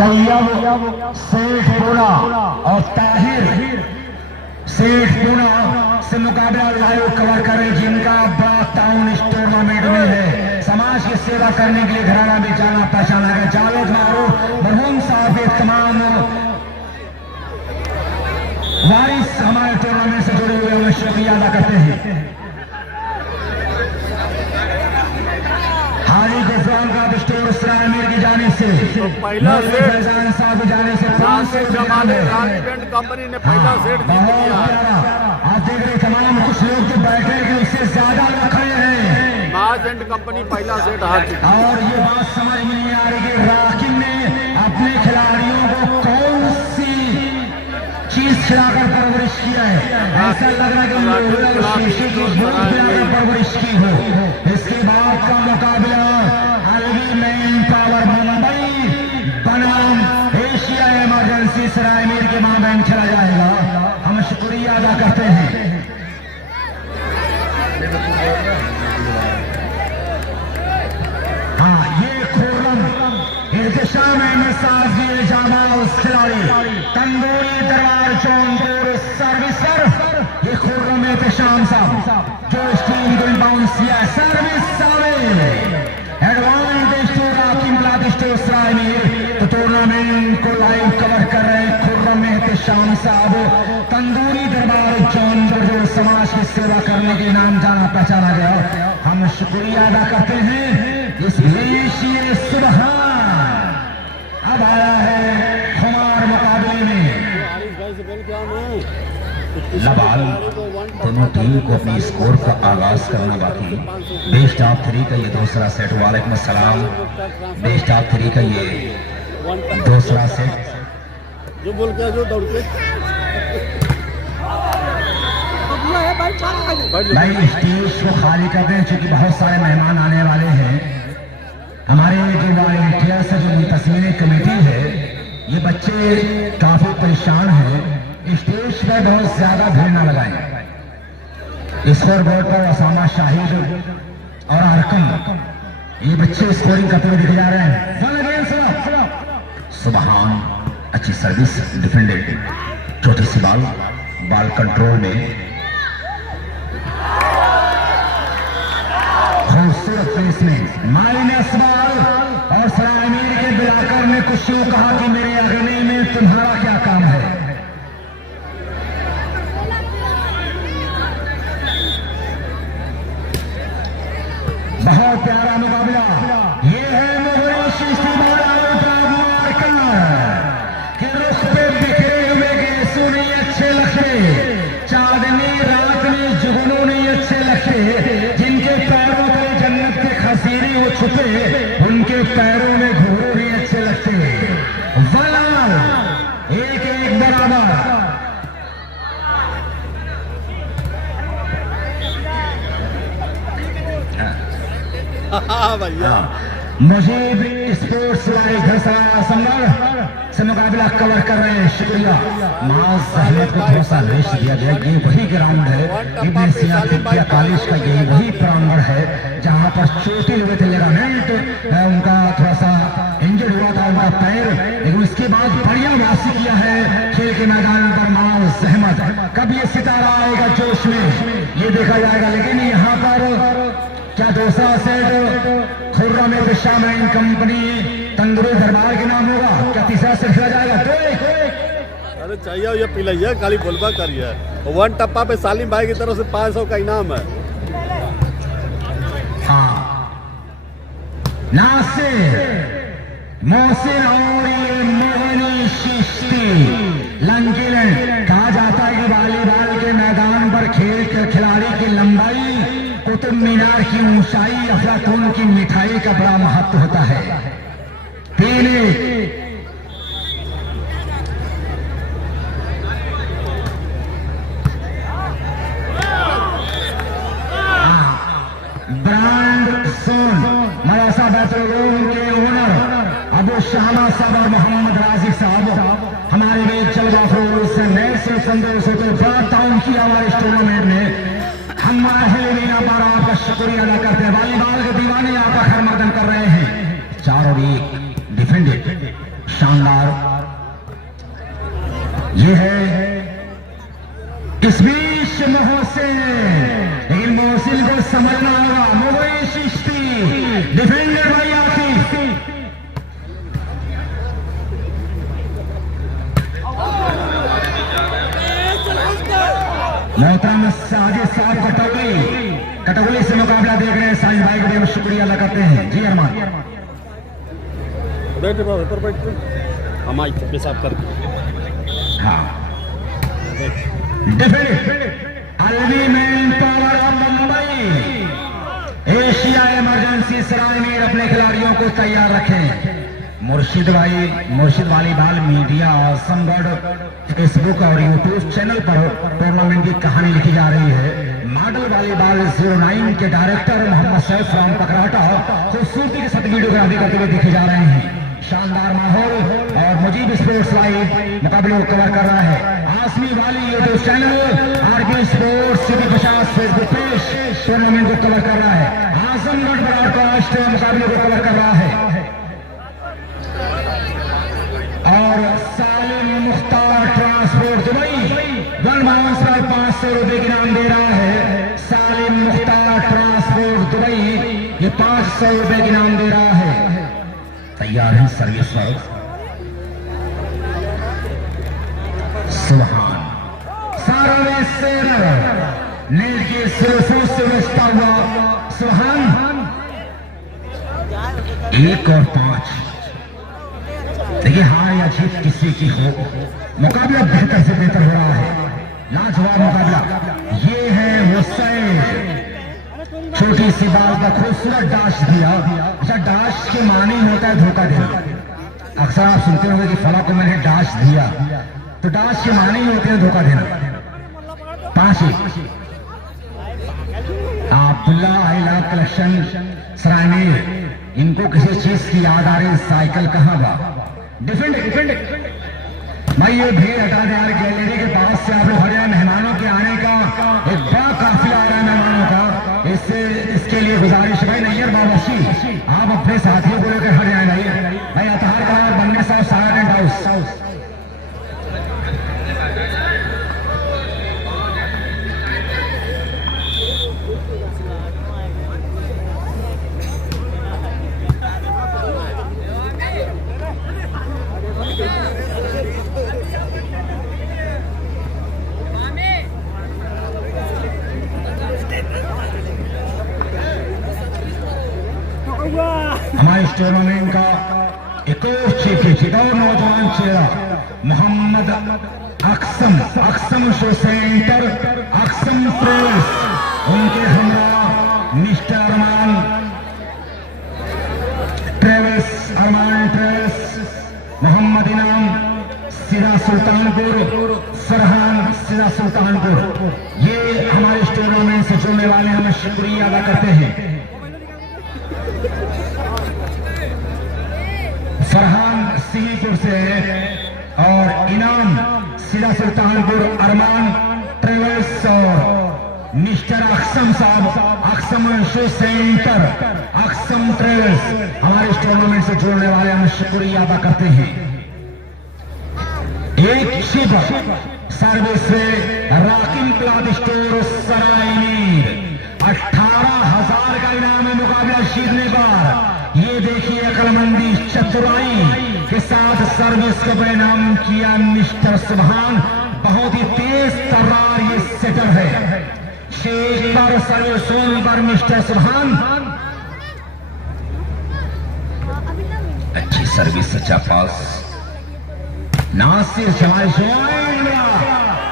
तैयब सेठ पूना और ताहिर सेठ पूना से मुकाबला लाइव कवर करें, जिनका बड़ा ताउन इस टूर्नामेंट में है। समाज की सेवा करने के लिए घराना भी जाना पहचाना है। जावेद मारूफ मरहूम साहब के तमाम वारिस हमारे टूर्नामेंट से जुड़े हुए उन्हें शुक्रिया अदा करते हैं। हाली गुफरान का स्टोर सरायमीर की जानिब से तो पहला सेट फैजान साहब की जानिब से कंपनी ने पहला सेट जीत लिया है। आप देख रहे तमाम कुछ लोग जो बैठे हैं उससे ज्यादा लोग खड़े हैं। माज एंड कंपनी पहला सेट हार चुकी है। और ये बात समझ में नहीं आ रही कि राकिब ने अपने खिलाड़ियों को कौन सी चीज खिलाकर परवरिश किया है। ऐसा लग रहा है कि शीशे की भूख पिलाकर परवरिश की हो। इसके बाद का मुकाबला अलवी मैन पावर मुंबई बनाम एशिया इमरजेंसी सरायमीर के माबैन चला जाएगा। हम शुक्रिया अदा करते हैं। हाँ, ये खुर्रम इर्तिशाम अहमद साहब की जाबाज खिलाड़ी तंदूरी दरबार जौनपुर सर्विसर, ये खुर्रम इर्तिशाम साहब जो इस टीम को बाउंस किया। सर्विस एडवांटेज टू राकिब ब्लाद स्टोर सरायमीर। तो टूर्नामेंट को लाइव कवर कर रहे हैं खुर्रम इर्तिशाम साहब तंदूरी दरबार जौनपुर, जो समाज की सेवा करने के नाम जाना पहचाना गया। हम शुक्रिया अदा करते हैं। इस विदेशी सुबहान अब आया है खुमार मुकाबले में। लबाल दोनों टीम को अपनी स्कोर का आगाज करना बाकी। बेस्ट ऑफ 3 का ये दूसरा सेट। वालेकुम अस्सलाम। बेस्ट ऑफ 3 का ये दूसरा सेट। जो बोल के जो दौड़ के भाई स्टेज को खाली कर दें, चूंकि बहुत सारे मेहमान आने वाले हैं। हमारे जो वॉलंटियर्स है, जो मुंतसिमीन कमेटी है, ये बच्चे काफी परेशान हैं। स्टेज पे बहुत ज्यादा भीड़ न लगाएं। स्कोर बोर्ड पर असामा शाहिद और अरकम ये बच्चे स्कोरिंग करते हुए दिखे जा रहे हैं। सुबहान अच्छी सर्विस डिफेंडेड, छोटी सी बाल कंट्रोल में खूबसूरत प्लेसमेंट, माइनस बॉल। और सरायमीर के बिलाकर ने कुछ यूं कहा कि मेरे अगने में तुम्हारा क्या काम है। बहुत प्यारा मुकाबला ये है। मोहरेश कि रुख पे बिखरे हुए गेसू नहीं अच्छे लगते, चांदनी रात में जुगनू नहीं अच्छे लगते, जिनके पैरों पर जन्नत के खसीरे वो छुपे, उनके पैरों में घोड़े नहीं अच्छे लगते। वलाल एक बराबर। भैया मुजीब स्पोर्ट्स लाइव घरसा संगल से मुकाबला कवर कर रहे हैं। शुक्रिया। माज अहमद को थोड़ा सा रेस्ट दिया गया। ये वही ग्राउंड है इब्न सिना तिब्बिया कॉलेज का, यही वही प्रांगण है जहां पर चोटिल हुए थे। लेगामेंट उनका थोड़ा सा इंजर्ड हुआ था उनका पैर, लेकिन उसके बाद बढ़िया वापसी किया है खेल के मैदान पर माज अहमद। कब ये सितारा आएगा जोश में ये देखा जाएगा। लेकिन यहाँ पर क्या दूसरा सेट खुर्रम इर्तिशाम कंपनी तंदूरी दरबार के नाम होगा? क्या तीसरा सेट खेला जाएगा? अरे चाहिए ये पिलाइए, खाली बोलबा करिए। 1 टप्पा पे सालिम भाई की तरफ से 500 का इनाम है। हाँ, नासिर मोहसिन और ये मोहनी चिश्ती लंकीलन। कहा जाता है कि वॉलीबॉल के मैदान पर खेल के खिलाड़ी की लंबाई कुतुब मीनार की ऊंचाई अफलातून की मिठाई का बड़ा महत्व होता है। पीले ब्रांड सोन मदरसा बैतुल के ओनर अबू शामा साहब और मोहम्मद राजी साहब हमारे बीच जलवा फरोज से नए से संदेश होते बड़ा ताउन किया हमारे इस टूर्नामेंट में। हम पर आपका शुक्रिया अदा करते हैं। वॉलीबॉल के दीवाने आपका खैर मकदम कर रहे हैं। 4 और 1 डिफेंडेड शानदार। ये है इस बीच मोहसिन, लेकिन मोहसिन को समझना होगा। मुगई चिश्ती डिफेंडर भाई आसिफ, मोहतरम साजिद साहब कटौली से मुकाबला देख रहे हैं। साइंस भाई को भी शुक्रिया अदा करते हैं। जी अरमान बैठे बाबू ऊपर बैठते हम आई पेशाब करके। हाँ, Alvi man power of Mumbai, Asia emergency Sarainir अपने खिलाड़ियों को तैयार रखें। Murshid volleyball media Azamgarh Facebook और यूट्यूब चैनल पर टूर्नामेंट की कहानी लिखी जा रही है। मॉडल वॉलीबॉल 09 के डायरेक्टर मोहम्मद सैफ राम पकराटा खूबसूरती के साथ वीडियोग्राफी करते हुए देखे जा रहे हैं। शानदार माहौल और मुजीब स्पोर्ट्स लाइव मुकाबले को कवर कर रहा है। आसमी वाली YouTube channel RB sports city 50 Facebook page tournament को कवर कर रहा है। आजमगढ़ ब्रॉडकास्ट मुकाबले को कवर कर रहा है। और Salim Mukhtar transport Dubai one bounce पर 500 रुपए की इनाम दे रहा है। सालिम मुख्तार ट्रांसपोर्ट दुबई ये 500 रुपए की इनाम दे रहा है। तैयार है सर्विस पर सुभान सारा सेनर नील की सिरसों से बचता हुआ सुभान 1 और 5। देखिए हार या जीत किसी की हो, मुकाबला बेहतर से बेहतर हो रहा है। लाजवाब मुकाबला। ये है हुसैन, छोटी सी बात का खूबसूरत डाश दिया। अच्छा, डाश के मानी होता है धोखा देना। अक्सर आप सुनते होंगे कि फला को मैंने डाश दिया, तो डाश के मानी होते हैं धोखा देना। 5 अब्दुल्ला आइला कलेक्शन सरायनीर, इनको किसी चीज की याद आ रही, साइकिल कहाँ बा? डिफेंड भाई ये भीड़ हटा दे यार। गैलरी के पास से आप लोग हरियाणा मेहमानों के आने का एक बड़ा काफिला आ रहा है मेहमानों का। इसके लिए गुजारिश भाई नैयर बाबाशी आप अपने साथियों को लेकर हरियाणा भाई अतहार का बनने साहब सारा टेंट हाउस। हमारे इस टूर्नामेंट का एक और चीफ और नौजवान चेहरा मोहम्मद अक्सम शो सेंटर अक्सम प्रेस, उनके हमरा मिस्टर अरमान ट्रेवल्स मोहम्मद इनाम सीधा सुल्तानपुर, फरहान सीधा सुल्तानपुर, ये हमारे इस टूर्नामेंट से जुड़ने वाले हमें शुक्रिया अदा करते हैं। फरहान सिंहपुर से और इनाम सीधा सुल्तानपुर अरमान ट्रेवल्स और मिस्टर अक्सम साहब अक्सम शो सेंटर अक्सम ट्रेवल्स हमारे इस टूर्नामेंट से जुड़ने वाले हम शुक्रिया अदा करते हैं। एक शिप सर्विस से राकिम क्लॉथ स्टोर सरायनीर 18,000 का इनाम है मुकाबला जीतने पर। ये देखिए अकलमंदी चतुराई के साथ सर्विस का परिणाम किया मिस्टर सुभान, बहुत ही तेज तर्रार ये सेटर है। शेख पर सर्विस पर मिस्टर सुभान, अच्छी सर्विस सच्चा पास। नासिर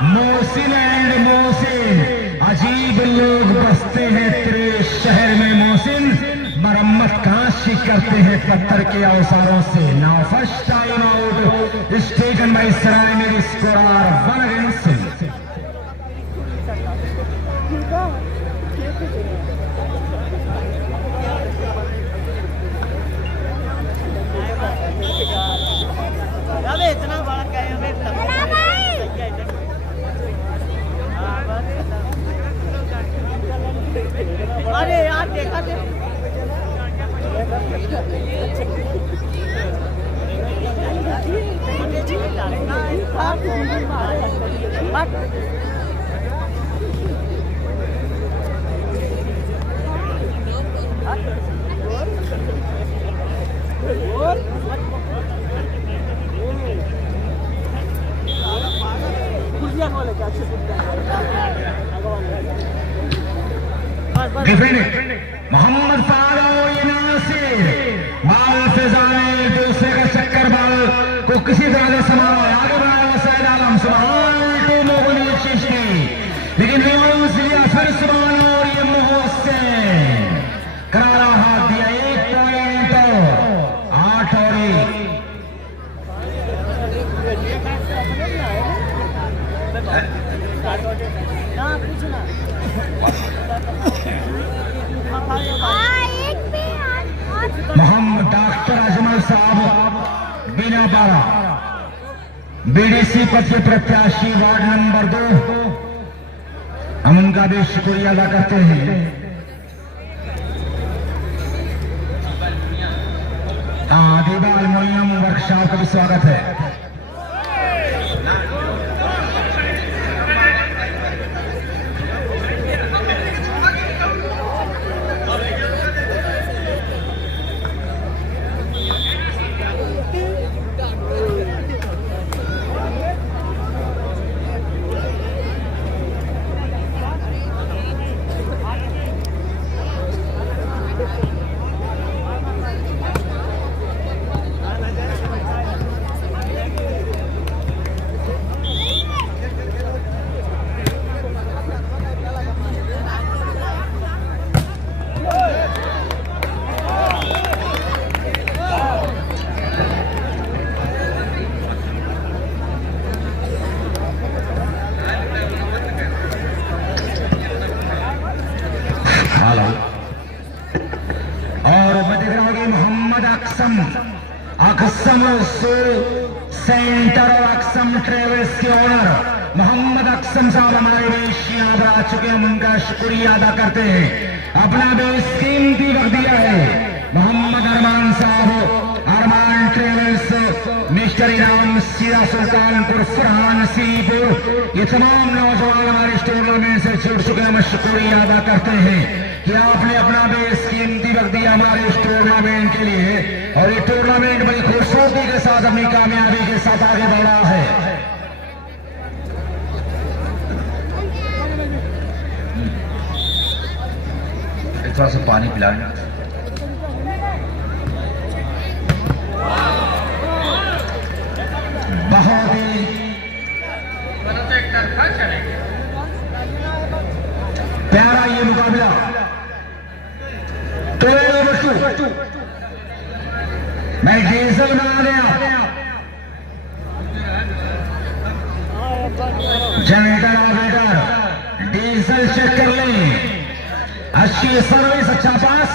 मोहसिन एंड मोहसिन, अजीब लोग बसते हैं तेरे शहर में मोहसिन, मरम्मत काशी करते हैं पत्थर के औजारों से। Now first time out is taken by Sarainir scorer 1 against. इतना बड़ा अरे यार देखा थे मोहम्मद फारूक नासिर बाल से जाने दूसरे का चक्कर बाल को किसी तरह से संभाला आगे बढ़ाया सैयद आलम सुभान टू मोगली चिश्ती लेकिन फिर सुभान और ये मोहसिन करारा हाथ दिया 1 पॉइंट 8 और 1 मोहम्मद डॉक्टर अजमल साहब बिना बारा बीडीसी पद के प्रत्याशी वार्ड नंबर 2 हम उनका भी शुक्रिया अदा करते हैं। दीवा अल्मुनियम वर्कशॉप का भी स्वागत है। और मध्य होगी मोहम्मद अक्सम सेंटर और अक्सम ट्रेवल्स के ओनर मोहम्मद अक्सम साहब हमारे बीच यहाँ पर आ चुके हैं। हम उनका शुक्रिया अदा करते हैं। अपना बेस कीमती वक्त दिया है मोहम्मद अरमान साहब अरमान ट्रेवल्स मिस्टर इनाम सीरा सुल्तानपुर फरहान सीपुर ये तमाम नौजवान हमारे इस टूर्नामेंट से जुड़ चुके हैं। हम शुक्रिया अदा करते हैं कि आपने अपना बेस कीमती वक्त दिया हमारे इस टूर्नामेंट के लिए और ये टूर्नामेंट बड़ी खूबसूरती के साथ अपनी कामयाबी के साथ आगे बढ़ा है। थोड़ा सा पानी पिलाना। बहुत ही प्यारा ये मुकाबला मैं डीजल बना गया जनरेटर ऑपरेटर डीजल चेक कर लें। अच्छी सर्विस अच्छा पास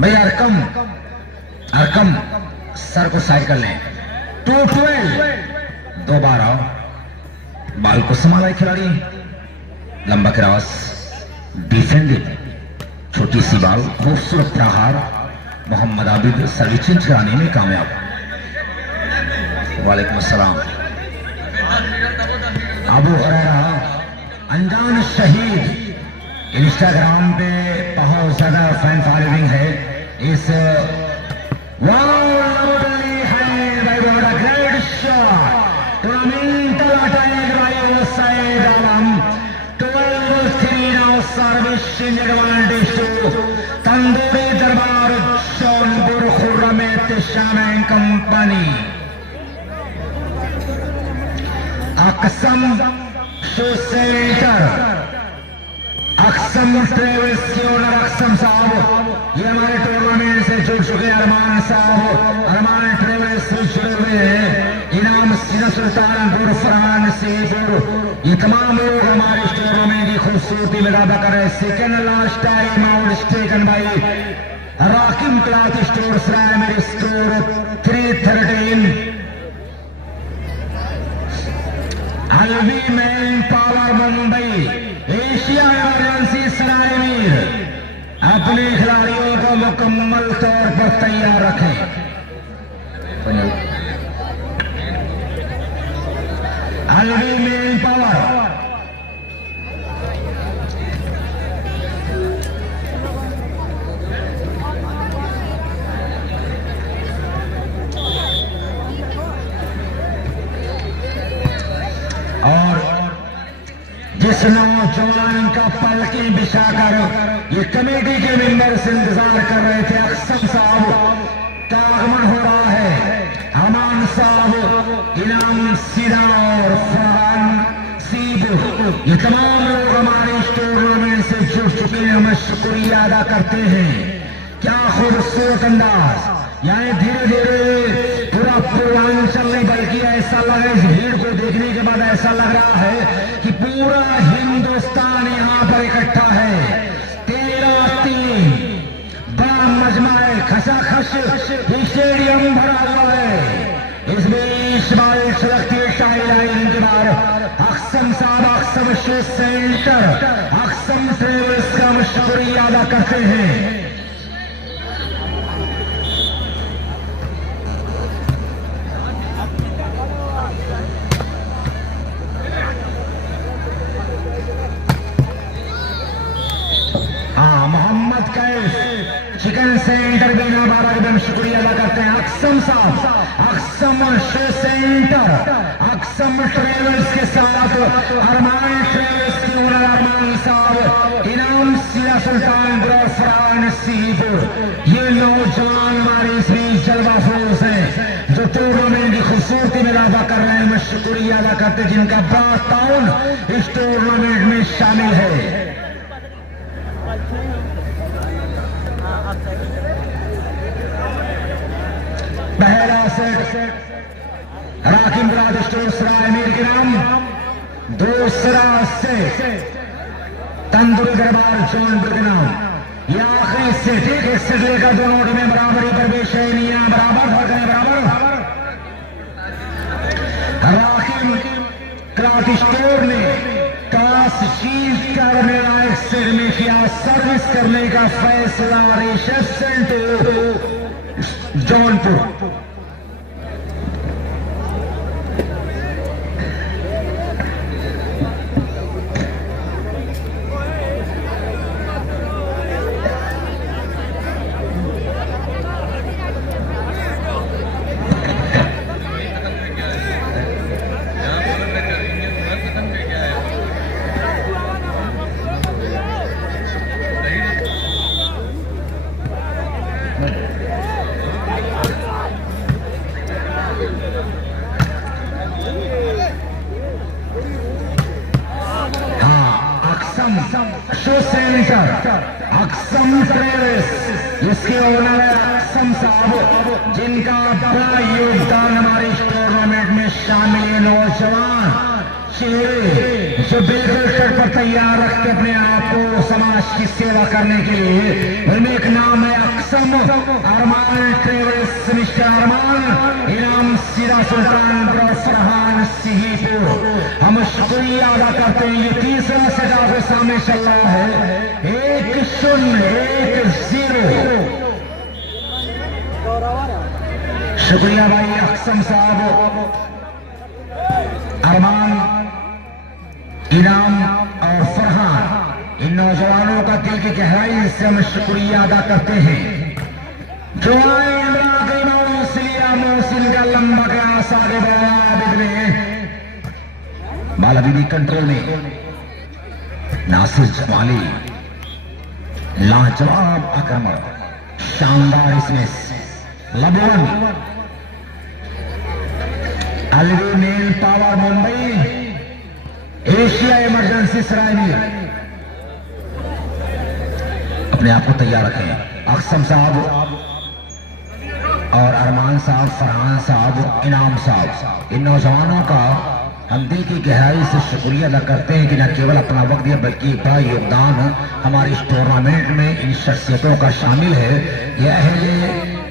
भैया अरकम सर को साइड कर लें। 212 दोबारा बाल को संभाला है खिलाड़ी लंबा क्रॉस डिफेंडेड छोटी सी बाल खूबसूरत प्रहार मोहम्मद आबिद सर्विस चेंज कराने में कामयाब। वालेकुम अस्सलाम। अबू हुरैरा अनजान शहीद इंस्टाग्राम पे बहुत ज्यादा फैन फॉलोइंग है। इस टूर्नामेंट सैयद आलम 12-3 now service तंदूरी दरबार जौनपुर खुर्रमेत शाम कंपनी अक्सम सेंटर अक्सम ट्रेवल्स के ओनर अक्सम साहब ये हमारे टूर्नामेंट से जुड़ चुके हैं। अरमान साहब अरमान ट्रेवल्स से जुड़े हुए हैं। इनाम सीरा सुल्तानपुर फरहान सीपुर ये तमाम लोग हमारे इस टूर्नामेंट की खूबसूरती में इजाफा कर रहे हैं। Second last time out taken by Rakim cloth store primary store 313 Alvi man power Mumbai, Asia emergency Sarayvir अपने खिलाड़ियों को मुकम्मल तौर पर तैयार रखें। अलवी मैन पावर और जिस नौजवान का पलकी बिछाकर ये कमेटी के मेंबर्स इंतजार कर रहे थे, अक्सम साहब का आगमन हो रहा है। अमान साहब, इनाम सीधा और फरहान सीब, ये तमाम लोग हमारे इस टूर्नामेंट से जुड़ चुके हैं, हम शुक्रिया अदा करते हैं। क्या खूबसूरत अंदाज, यहाँ धीरे धीरे पूरा पूर्वांचल नहीं बल्कि ऐसा लग रहा है, इस भीड़ को देखने के बाद ऐसा लग रहा है कि पूरा हिंदुस्तान यहाँ पर इकट्ठा है। 13-3 बड़ा मजमा है, खचाखच स्टेडियम भरा हुआ है। इस बीच बारिश लगती है शाही लाइन के बाद अक्सम साहब, अक्सम शूज सेंटर, अक्सम ट्रेवल्स का हम शुक्रिया अदा करते हैं। चिकन सेंटर भी बाबा एकदम शुक्रिया अदा करते हैं। अक्सम साहब, अक्सम शो सेंटर, अक्सम ट्रेवल्स के साथ अरमान ट्रेवल्स के ओनर अरमान साहब, इनाम सीरा सुल्तान फरहान सीपुर, ये नौजवान हमारे इस बीच जलवा फोर्स हैं जो टूर्नामेंट की खूबसूरती में इजाफा कर रहे हैं। मैं शुक्रिया अदा करते जिनका बड़ा ताउन इस टूर्नामेंट में शामिल है। पहला सेट राकिम राज स्टोर सरायमीर के नाम, दूसरा सेट तंदूरी दरबार जौनपुर के नाम। यह आखिरी सेट, एक सेट लेकर दोनों टीमें बराबरी पर पेश है, बराबर फर्क है, बराबर। राकिम क्लॉथ स्टोर ने टॉस जीत कर निर्णायक सेट में किया सर्विस करने का फैसला, reception to Jaunpur. Shoe centre Aksam travels, इसके ओनर है अक्सम साहब, जिनका बड़ा योगदान हमारे इस टूर्नामेंट में शामिल है। नौजवान चेहरे जो बिल्कुल शर्ट पर तैयार रखते अपने आप को समाज की सेवा करने के लिए, उनमें एक नाम है अक्सम अरमान ट्रेवल्स, मिस्टर अरमान, इनाम सीरा सुल्तान फरहान सीपुर। हम शुक्रिया अदा करते हैं। ये तीसरा सेट आपके सामने चल रहा है, 1-0, 1-0। शुक्रिया भाई अक्सम साहब, अरमान, इनाम और फरहान, इन नौजवानों का दिल की गहराई से हम शुक्रिया अदा करते हैं। जो आए मोहसिन का लंबा ग्रास आगे बढ़ा में बाला बीबी कंट्रोल में नासिर जमाली, लाजवाब आक्रमण, शानदार इसमें लबन, Alvi male power Mumbai, Asia emergency Sarayvir. अपने आप को तैयार रखें। अक्सम साहब और अरमान साहब, फरहान साहब, इनाम साहब, इन नौजवानों का हम दिल की गहराई से शुक्रिया अदा करते हैं कि न केवल अपना वक्त दिया बल्कि बड़ा योगदान हमारे इस टूर्नामेंट में इन शख्सियतों का शामिल है। यह अहले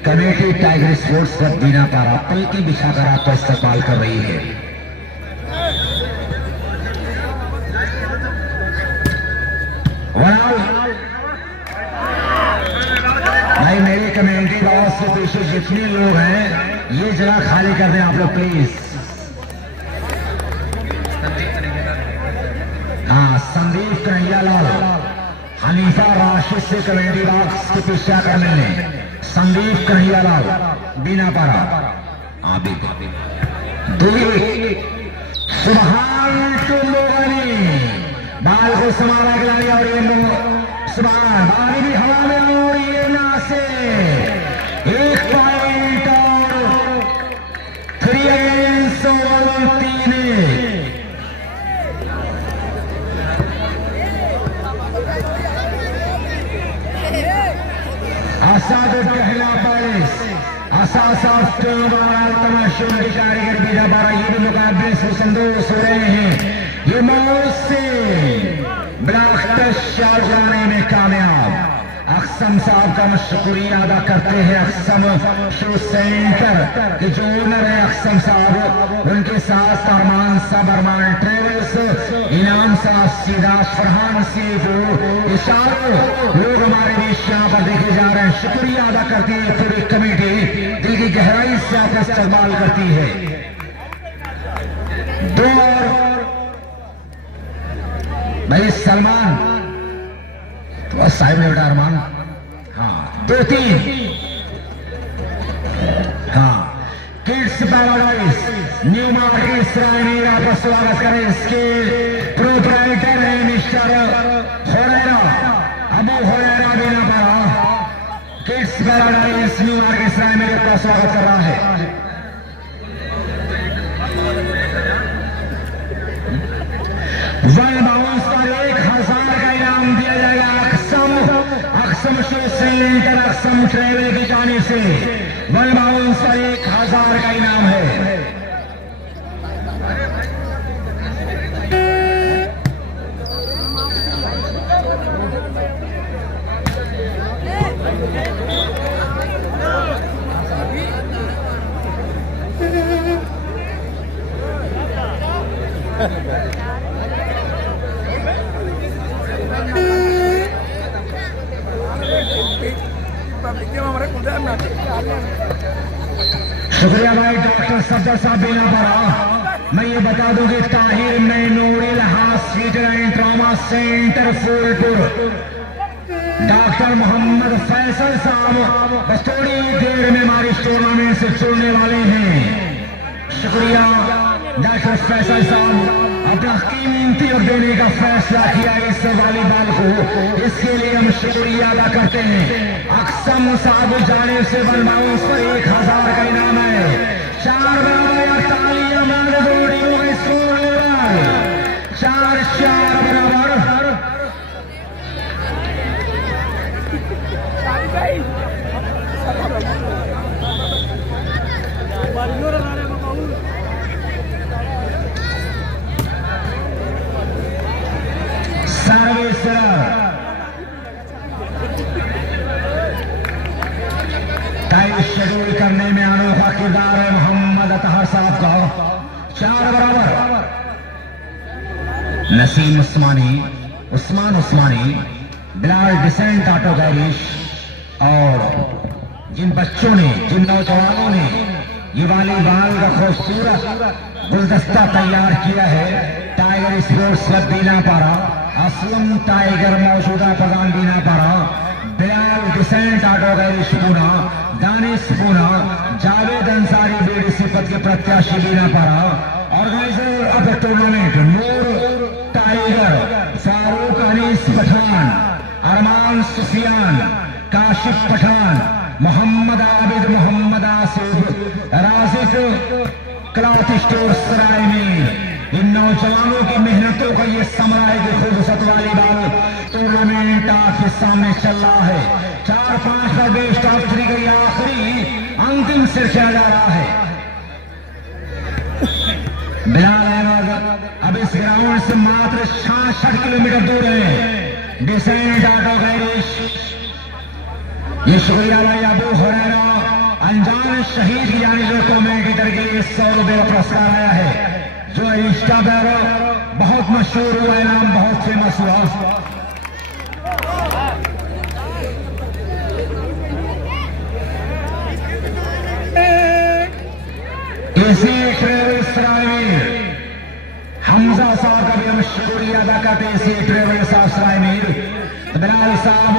कमेटी टाइगर स्पोर्ट्स क्लब बिना पारा पलकी बिछाकर आपका इस्तेमाल कर रही है। भाई मेरी कम्युनिटी बॉक्स के पीछे जितने लोग हैं ये जगह खाली कर दें आप लोग प्लीज। हाँ, संदीप कन्हैयालाल हनीफा राशिद से कम्युनिटी बॉक्स के पीछे कर लेने। संदीप कन्हैयालाल बीना पारा सुबहान के लोगों बाल को संभाला खिलाड़ी और ये लोग सुबहान बाली भी हवा में और ये ना से 1 पॉइंट और 3 अगेंस्ट 3 आसाद कहला बारिश आसाद तमाशों की कारीगर बीजा बारा ये भी मुकाबले से संतोष हो रहे हैं। ये मौत से ब्लॉक टच जाने में कामयाब। अक्सम साहब का शुक्रिया अदा करते हैं। अक्सम शो सेंटर के जो ओनर है अक्सम साहब, उनके साथ अरमान साहब, अरमान ट्रेवल्स, इनाम साहब, सीधा फरहान से जो इशारों लोग हमारे बीच यहाँ पर देखे जा रहे हैं। शुक्रिया अदा करती है पूरी कमेटी, दिल की गहराई से आपका इस्तेमाल करती है। 2 और भाई सलमान तो साहिब ने बेटा अरमान, हाँ 2-3, हाँ kids paradise new market Israel आपका स्वागत करें। इसके प्रोप्राइटर है मिस्टर होरेरा, अबू होरेरा बिना पारा। Kids paradise new market Israel में आपका स्वागत कर रहा है। वन बाउंस पर 1000 का इनाम दिया जाएगा अक्सम शो सेंटर अक्सम ट्रेवल की जाने से। वन बाउंस पर 1000 का इनाम है। शुक्रिया भाई डॉक्टर सफदर साहब बिना पड़ा। मैं ये बता दूं कि Tahir memorial hospital and trauma centre Phulpur doctor Mohammad Faisal साहब बस थोड़ी देर में हमारी टूर्नामेंट से जुड़ने वाले हैं। शुक्रिया डॉक्टर फैसल साहब, अपना कीमती वक्त देने का फैसला किया इस वॉलीबॉल को, इसके लिए हम शुक्रिया अदा करते हैं। अक्सम साहब जाने से वन बाउंस पर 1000 का इनाम है। 4 बराबर तालियां मांग जोड़ियों में 4-4 बराबर। सर्विस टाइम शेड्यूल करने में अनोखा किरदार है मोहम्मद अतहर साहब का। 4 बराबर। नसीम उस्मानी, उस्मान उस्मानी, बिलाल डिसेंट ऑटो गैरिश और जिन बच्चों ने, जिन नौजवानों ने ये वॉलीबॉल का खूबसूरत गुलदस्ता तैयार किया है, टाइगर स्पोर्ट्स क्लब बीना पारा, असलम टाइगर मौजूदा प्रधान Beena Para, Bilal decent auto garage Poona, Danish Poona, Javed Ansari BD सिफत के प्रत्याशी Beena Para, organiser of the tournament Noor tiger, Farooq Anees Pathan, Arman Sufiyan, Kashif Pathan, Mohammad Abid, Mohammad Asif, Razik cloth store Sarai में। इन नौजवानों की मेहनतों का ये समरा है कि खूबसूरत वॉलीबॉल टूर्नामेंट आपके सामने चल रहा है। 4-5 का बेस्ट ऑफ 3 का ये आखिरी अंतिम सिर किया जा रहा है। बिलाल अहमद अब इस ग्राउंड से मात्र 66 किलोमीटर दूर है। डिसेंट ऑटो गैरिश, ये शुक्रिया भाई अबू हुरैरा अनजान शहीद की जाने जो कमेटी तरह 100 रुपए का पुरस्कार आया है। जो इंस्टा पर बहुत मशहूर हुआ, नाम बहुत फेमस हुआ। देसी ट्रेवल्स रायवीर हमजा साहब का भी हम शुक्रिया अदा करते हैं। देसी ट्रेवल्स साहब रायवीर बिलाल साहब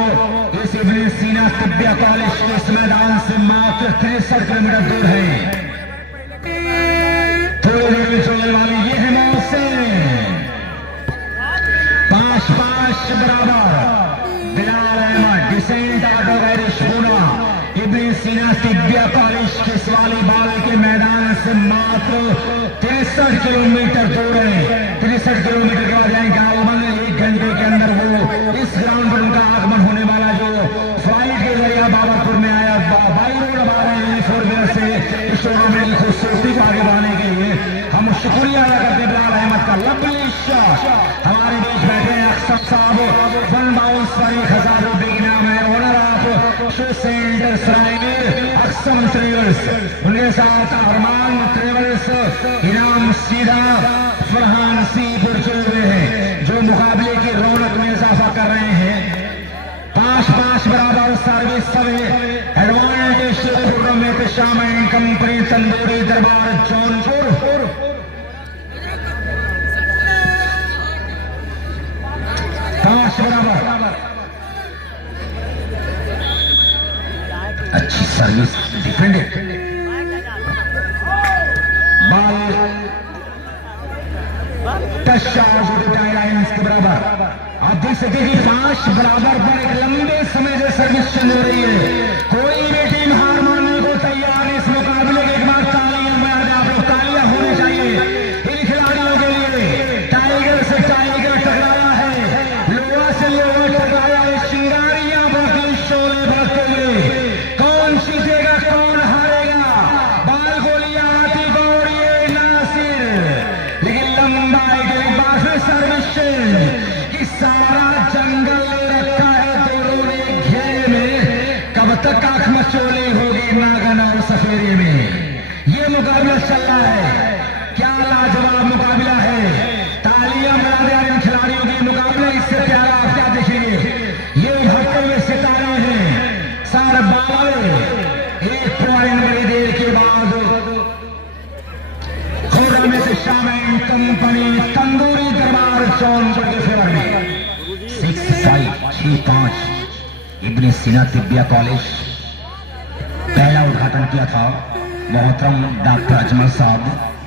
इस इब्न सीना तिब्बिया कॉलेज के इस मैदान से मात्र 63 किलोमीटर दूर है। थोड़ी देर में चलने वाली ये है मौसम 5-5 बराबर। Bilal Ahmad decent auto garage Poona Ibn Sina Tibbiya college के सवाली बाल के मैदान से मात्र 63 किलोमीटर दूर है। 63 किलोमीटर के बाद जाएंगे आगमन 1 घंटे के अंदर वो इस ग्राउंड पर उनका आगमन होने वाला जो फ्लाइट के जरिए बाबापुर में आया बाई रोड हमारे 4 व्हीलर से इस टूर्नामेंट की खूबसूरती को आगे बढ़ाने के लिए हम शुक्रिया अदा करते हैं बिलाल अहमद का। लवली शॉट हमारे बीच बैठे हैं अख्तर साहब 1 बाउंस पर 1000 रुपए की नाम है। Owner of shoe centre Sarayvir Aksam travels उनके साथ अरमान ट्रेवल्स इनाम सीधा फरहान सीपुर चल रहे हैं जो मुकाबले की रौनक में इजाफा कर रहे हैं। 5-5 बराबर सर्विस सवे advantage tournament Shama and company tandoori Darbar Jaunpur 5 बराबर। अच्छी सर्विस डिफेंडेड बाल के बराबर। आप देख सकते हैं कि 5 बराबर पर एक लंबे समय से सर्विस चल रही है। कोई भी टीम हार मानने को तैयार है। इस मुकाबले के एक बार तालियां बजा दें आप लोग। तालियां होनी चाहिए इन खिलाड़ियों के लिए। टाइगर से टाइगर टकराया है, लोहा से लोहा टकराया है, चिंगारियां बाकी शोले भागते हुए। कौन जीतेगा कौन हारेगा? बाल गोलियां आती गौड़िए नासिर लेकिन लंबा एक बार सर्विस सारा जंगल ले रखा है दोनों ने घेरे में। कब तक आंख मचोली होगी नागन और सफेरे में। ये मुकाबला चल रहा है। क्या लाजवाब मुकाबला है। तालियां बजा दे इन खिलाड़ियों की। मुकाबला इससे प्यारा आप क्या देखेंगे। ये उभरते हुए सितारे हैं सारे बावले। 1 पॉइंट बड़ी देर के बाद खोरा में से शामा एंड कंपनी तंदूरी दरबार जौनपुर के फेवर में 6-5 इब्न सीना तिब्बिया कॉलेज पहला उद्घाटन किया था मोहतरम डॉक्टर अजमल साहब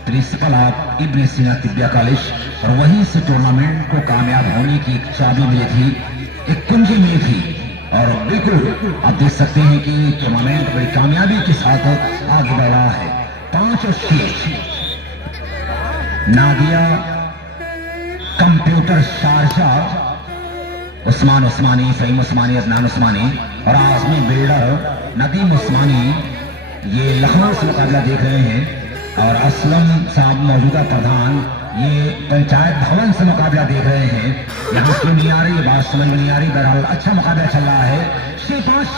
principle of ibn Sina Tibbiya college. और वहीं से टूर्नामेंट को कामयाब होने की एक चाबी मिली थी, एक कुंजी मिली थी। और बिल्कुल आप देख सकते हैं कि टूर्नामेंट बड़ी कामयाबी के साथ आगे बढ़ रहा है। 5 और 6 नादिया कंप्यूटर शारजाह उस्मान उस्मानी, फ़हीम उस्मानी, अदनान उस्मानी और आज़मी बिल्डर नदीम उस्मानी ये लखनऊ से मुकाबला देख रहे हैं। और असलम साहब मौजूदा प्रधान ये पंचायत भवन से मुकाबला देख रहे हैं। यहाँ क्यों नहीं आ रही बात समझ में नहीं आ रही। बहरहाल अच्छा मुकाबला चल रहा है। 6-5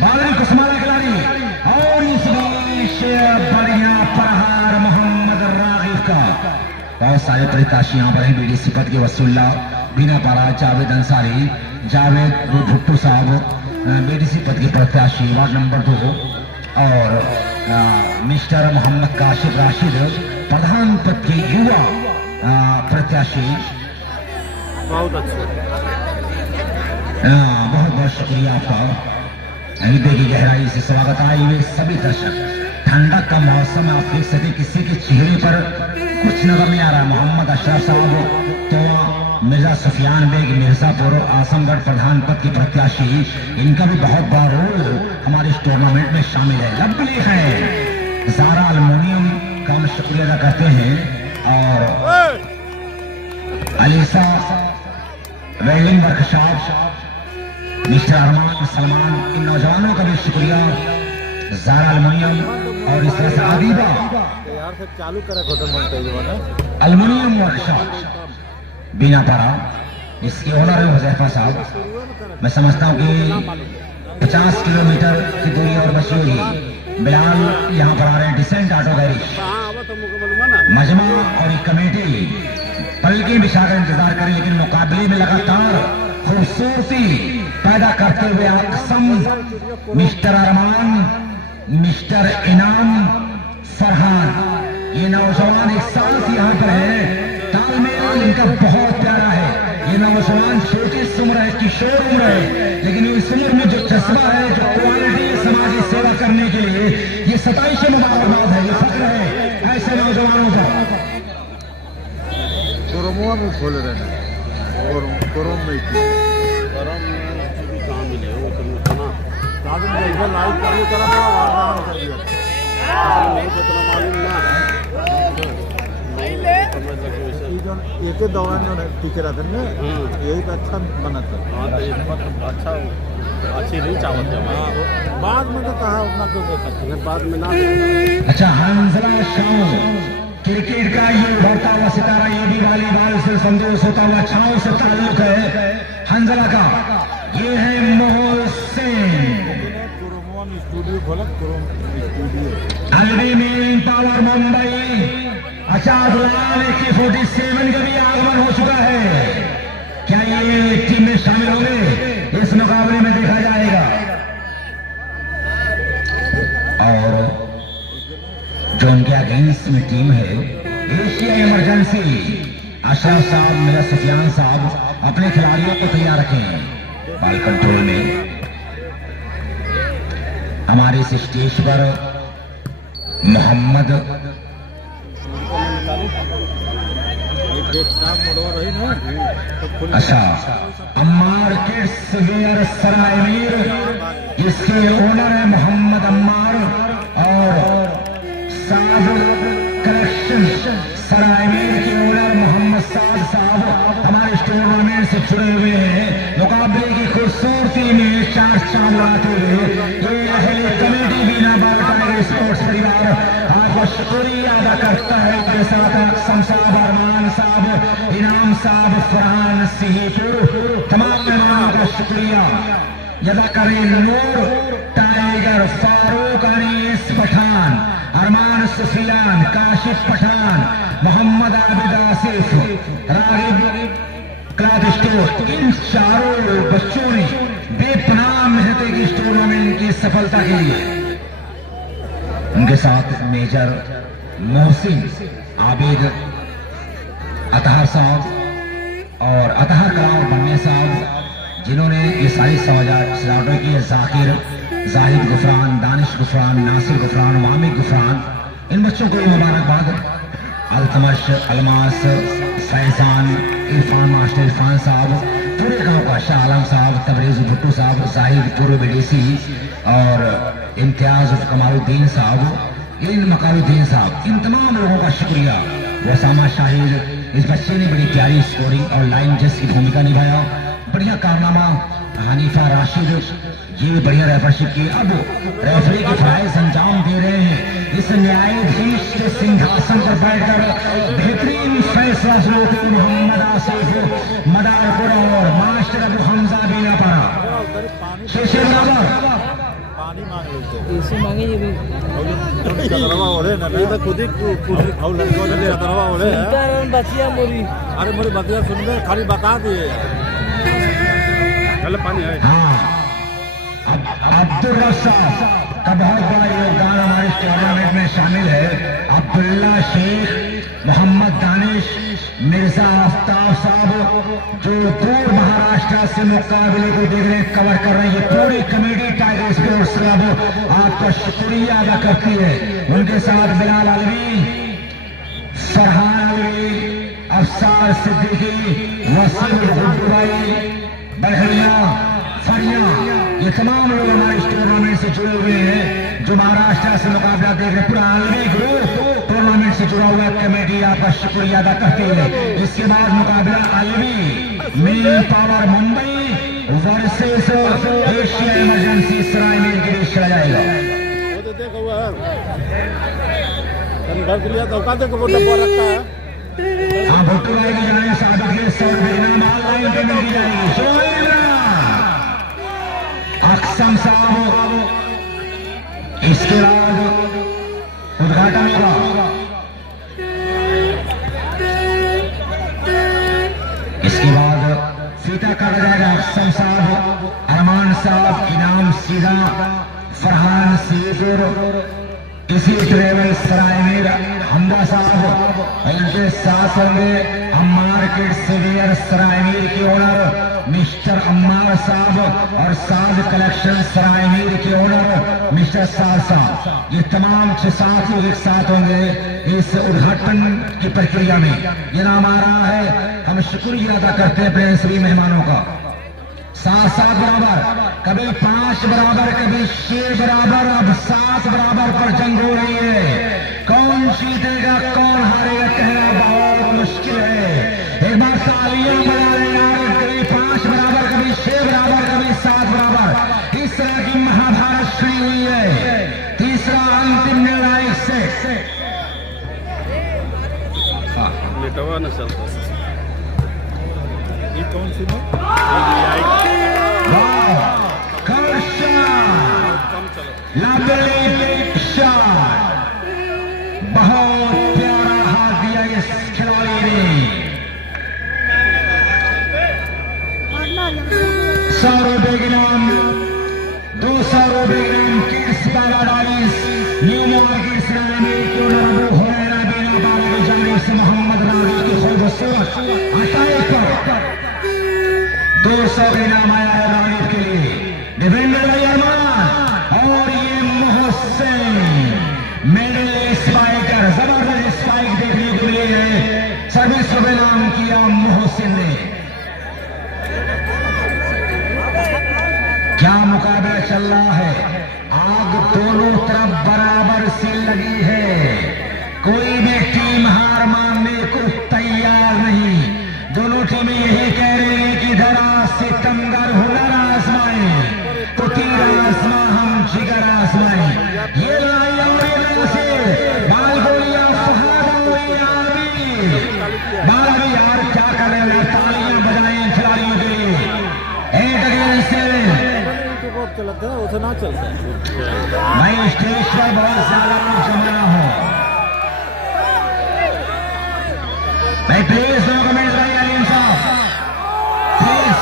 बावरी कुस्माला खिलाड़ी और इस बीच बढ़िया प्रहार मोहम्मद रागिब का। बहुत सारे प्रत्याशी यहाँ पर हैं। बीडीसी पद के वसूल्ला बीना पारा, जावेद अंसारी, जावेद भुट्टू साहब बीडीसी पद के प्रत्याशी वार्ड नंबर 2 और मिस्टर मोहम्मद काशिफ राशिद प्रधान पद के युवा प्रत्याशी। बहुत अच्छा, बहुत बहुत शुक्रिया आपका। हृदय की गहराई से स्वागत आए हुए सभी दर्शक। ठंडक का मौसम आप देख सकते किसी के चेहरे पर कुछ नजर नहीं आ रहा। मोहम्मद अशरफ साहब तो मिर्जा सुफियान बेग मिर्जापुर आजमगढ़ प्रधान पद की प्रत्याशी, इनका भी बहुत बड़ा रोल हमारे इस टूर्नामेंट में शामिल है। लवली है ज़ारा एल्युमिनियम का हम शुक्रिया अदा करते हैं। और अलीसा वेल्डिंग वर्कशॉप, मिस्टर अरमान सलमान, इन नौजवानों का भी शुक्रिया। ज़ारा एल्युमिनियम और इस तरह से आदिबा चालू करा एल्युमिनियम वर्कशॉप बीनापारा, इसके ओनर है हुज़ैफा साहब। मैं समझता हूँ कि 50 किलोमीटर की दूरी और बची हुई। बिलाल यहाँ पर आ रहे हैं डिसेंट ऑटो गैरिज मजमा और एक कमेटी पलकी बिछाकर इंतजार करें। लेकिन मुकाबले में लगातार खूबसूरती पैदा करते हुए अक्सम, मिस्टर अरमान, मिस्टर इनाम, फरहान, ये नौजवान एक साथ यहाँ पर है, तालमेल इनका बहुत प्यारा है। ये नौजवान छोटी उम्र है, किशोर उम्र है, लेकिन इस उम्र में जो जज्बा है, जो क्वालिटी है समाजी सेवा करने के लिए, ये 27 मुबारकबाद है, ये फख्र है ऐसे नौजवानों का। कोरमुआ में खोल रहे हैं, कोरम में कहाँ मिले वो तो साधन जैसे लाइट चालू करा था वहाँ कर दिया एक ही दौरान जो टिके रहते हैं ना, यही तो अच्छा बना था। अच्छा अच्छी रीच आवत है। बाद में तो कहा उतना कोई देख सकते हैं, बाद में ना। अच्छा, हंसला शाह क्रिकेट का ये उभरता हुआ सितारा, ये भी वॉलीबॉल से संतोष होता हुआ छाव से ताल्लुक है हंसला का। ये है मोहसिन स्टूडियो खोला, स्टूडियो अलवी में पावर मुंबई। आजाद लाल AK-47 का भी आगमन हो चुका है। क्या ये टीम में शामिल होंगे, इस मुकाबले में देखा जाएगा। और जो उनके अगेंस्ट में टीम है, एशिया इमरजेंसी, अशरफ साहब, मेरा सुफियान साहब अपने खिलाड़ियों को तैयार रखें। बॉल कंट्रोल में हमारे इस स्टेज पर मोहम्मद अच्छा अम्मार किड्स वेयर सराय मीर, इसके ओनर है मोहम्मद अम्मार, और साज कलेक्शन सराय मीर के ओनर मोहम्मद साज साहब हमारे इस टूर्नामेंट से जुड़े हुए हैं। मुकाबले की खूबसूरती में चार चांद लगाते हुए ये अहले कमेटी बीना बाल स्पोर्ट्स परिवार आपका शुक्रिया अदा करता है। इनके साथ अक्सम साहब, अरमान साहब, इनाम साहब, फरहान सिहीपुर, तमाम मेहमानों का शुक्रिया अदा करें। नूर टाइगर, फारूक अनीस पठान, अरमान सुफियान, काशिफ पठान, मोहम्मद आबिद आसिफ, रागिब क्लाथ स्टोर, इन चारों बच्चों ने बेपनाह मेहनत की इस टूर्नामेंट की सफलता के लिए। उनके साथ मेजर मोहसिन, आबिद, अतहर साहब और अतहर करार बन्ने साहब, जिन्होंने ये सारी सजावटें की है। जाकिर, जाहिद गुफरान, दानिश गुफरान, नासिर गुफरान, वामिक गुफरान, इन बच्चों को मुबारकबाद। अल्तमश, अलमास, फैजान, इरफान मास्टर इरफान साहब, पूरे गांव का शाह आलम साहब, तबरेज भुट्टू साहब, जाहिद पूर्व बीडीसी और इम्तियाज कमालुद्दीन साहब, इन मकालुद्दीन साहब, इन तमाम लोगों का शुक्रिया। वसामा शाहिद, इस बच्चे ने बड़ी प्यारी स्कोरिंग और लाइन जज की भूमिका निभाया, बढ़िया कारनामा। हनीफा राशिद, ये बढ़िया रेफरशिप की। अब रेफरी के फराइज अंजाम दे रहे हैं। इस न्यायाधीश के सिंहासन पर बैठकर बेहतरीन फैसला सुनाते हुए मोहम्मद आसिफ मदारपुर और मास्टर अबू हमजा बीनापारा शेषे बराबर पानी मांग लेते इसे मांगे ये भी तो खुद ही बचिया मोरी। अरे मेरी बतिया सुन ले, खाली बता दिए चल पानी है। हाँ, अब्दुल रज़्ज़ाक़ का बहुत बड़ा योगदान हमारे टूर्नामेंट में शामिल है। अब्दुल्ला शेख, मोहम्मद दानिश, मिर्जा आफ्ताब साहब, जो दूर महाराष्ट्र से मुकाबले को देख रहे कवर कर रहे हैं, ये पूरी कमेटी टाइगर स्पोर्ट्स क्लब आपका शुक्रिया अदा करती है। उनके साथ बिलाल अलवी, फरहान अलवी, अफसार सिद्दीकी, वसीम गुड्डूभाई, बहरिया, फरिया, ये तमाम लोग हमारे इस टूर्नामेंट से जुड़े हुए हैं, जो महाराष्ट्र से मुकाबला देख रहे। पूरा अलवी ग्रुप टूर्नामेंट से जुड़ा हुआ कमेटी आपका शुक्रिया अदा करती है। इसके बाद मुकाबला Alvi men power Mumbai versus Asia emergency Sarai Mir के बीच चला जाएगा। वो तो देखा हुआ है, भर लिया तो कहते को वो डब्बा रखा है। हाँ, भुट्टू भाई की जाने साबित के 100 रुपये इनाम ऑनलाइन पेमेंट की जाएगी। अक्सम साहब, इसके बाद उद्घाटन होगा। इसके बाद फीता काटा जाएगा। अक्सम साहब, अरमान साहब, इनाम सीधा, फरहान सीजुर, इसी ट्रेवल सराय मीर, हमदा साहब, इनके साथ होंगे अम्मार किड्स वेयर सरायमीर के ओनर मिस्टर अम्मार साहब और साज कलेक्शन सरायमीर के ओनर मिस्टर साज साहब। ये तमाम 6-7 लोग एक साथ होंगे इस उद्घाटन की प्रक्रिया में। ये नाम आ रहा है, हम शुक्रिया अदा करते हैं अपने सभी मेहमानों का। 7-7 बराबर, कभी 5 बराबर, कभी 6 बराबर, अब 7 बराबर पर जंग हो रही है। कौन जीतेगा कौन हारेगा कहना बहुत मुश्किल है। एक बार तालियां बजा रहे यार, कभी 5 बराबर, कभी 6 बराबर, कभी 7 बराबर, इस तरह की महाभारत शुरू हुई है। तीसरा अंतिम निर्णायक से नेटवा न चलता। ये कौन सी है? बहुत प्यारा हाथ दिया इस खिलाड़ी ने। 100 रुपए के नाम, 200 रुपए के नाम kids paradise new market Sarai Mir के ओनर अबू हुरैरा बिन अब्बास की जानिब से मोहम्मद रागी की खूबसूरत अटाइक पर 200 के नाम आया है रागी के लिए। डिफेंडर अरमान और ये मोहसिन मिडिल स्पाइकर, जबरदस्त स्पाइक देखने को मिली है। सर्विस पे नाम किया मोहसिन ने। क्या मुकाबला चल रहा है, आग दोनों तरफ बराबर सी लगी है। कोई भी टीम हार मानने को तैयार नहीं। दोनों टीमें यही कह रही हैं कि धरा सितमगर हुनर आजमाए तो तीर आजमा हम जिगर आजमाए। ये लड़ाई और ये नसीब बाल गोलियां फहादा हुई आर्मी बाल भी यार क्या कर रहे हैं, तालियां बजाएं खिलाड़ियों के लिए। एक अगेंस्ट से चलता है उतना चलता है। मैं स्टेज पर बहुत ज्यादा जमा हूं। मैं प्लीज दो कमेंट करिए अलीम साहब, प्लीज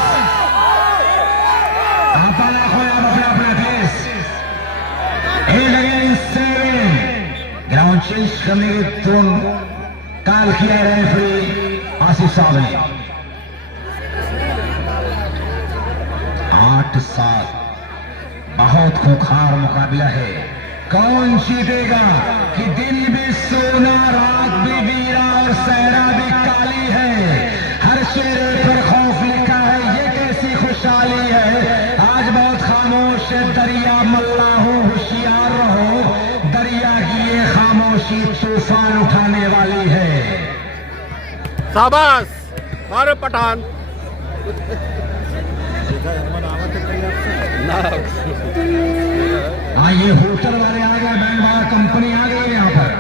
आप अपना प्लीज। एक अगेंस्ट 7 ग्राउंड चेंज करने के तुरंत कॉल किया रेफरी आसिफ साहब ने। 8-7 बहुत खूंखार मुकाबला है। कौन जीतेगा कि दिन भी सोना, रात भी वीरा और सहरा भी काली है। हर चेहरे पर खौफ लिखा है, ये कैसी खुशहाली है। आज बहुत खामोश है दरिया, मल्ला हो होशियार रहो, दरिया की ये खामोशी तूफान उठाने वाली है। शाबाश, अरे पठान हाँ, ये होटल वाले आ गए, बैंड बार कंपनी आ गई है यहाँ पर।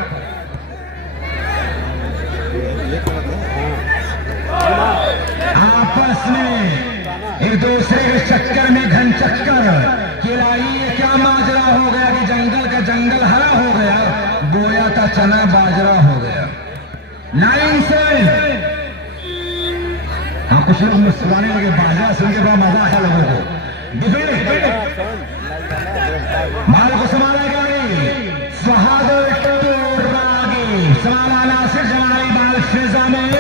आपस में एक दूसरे के चक्कर में घन चक्कर कि ये क्या माजरा हो गया कि जंगल का जंगल हरा हो गया, बोया का चना बाजरा हो गया। 9-7। हाँ, कुछ लोग मुस्कुराने लगे, बाजरा सुन के बड़ा मजा आया लोगों को। माल को संभाला गाड़ी फहाद रागी, संभाला नासिर जमाली बाल फिजा में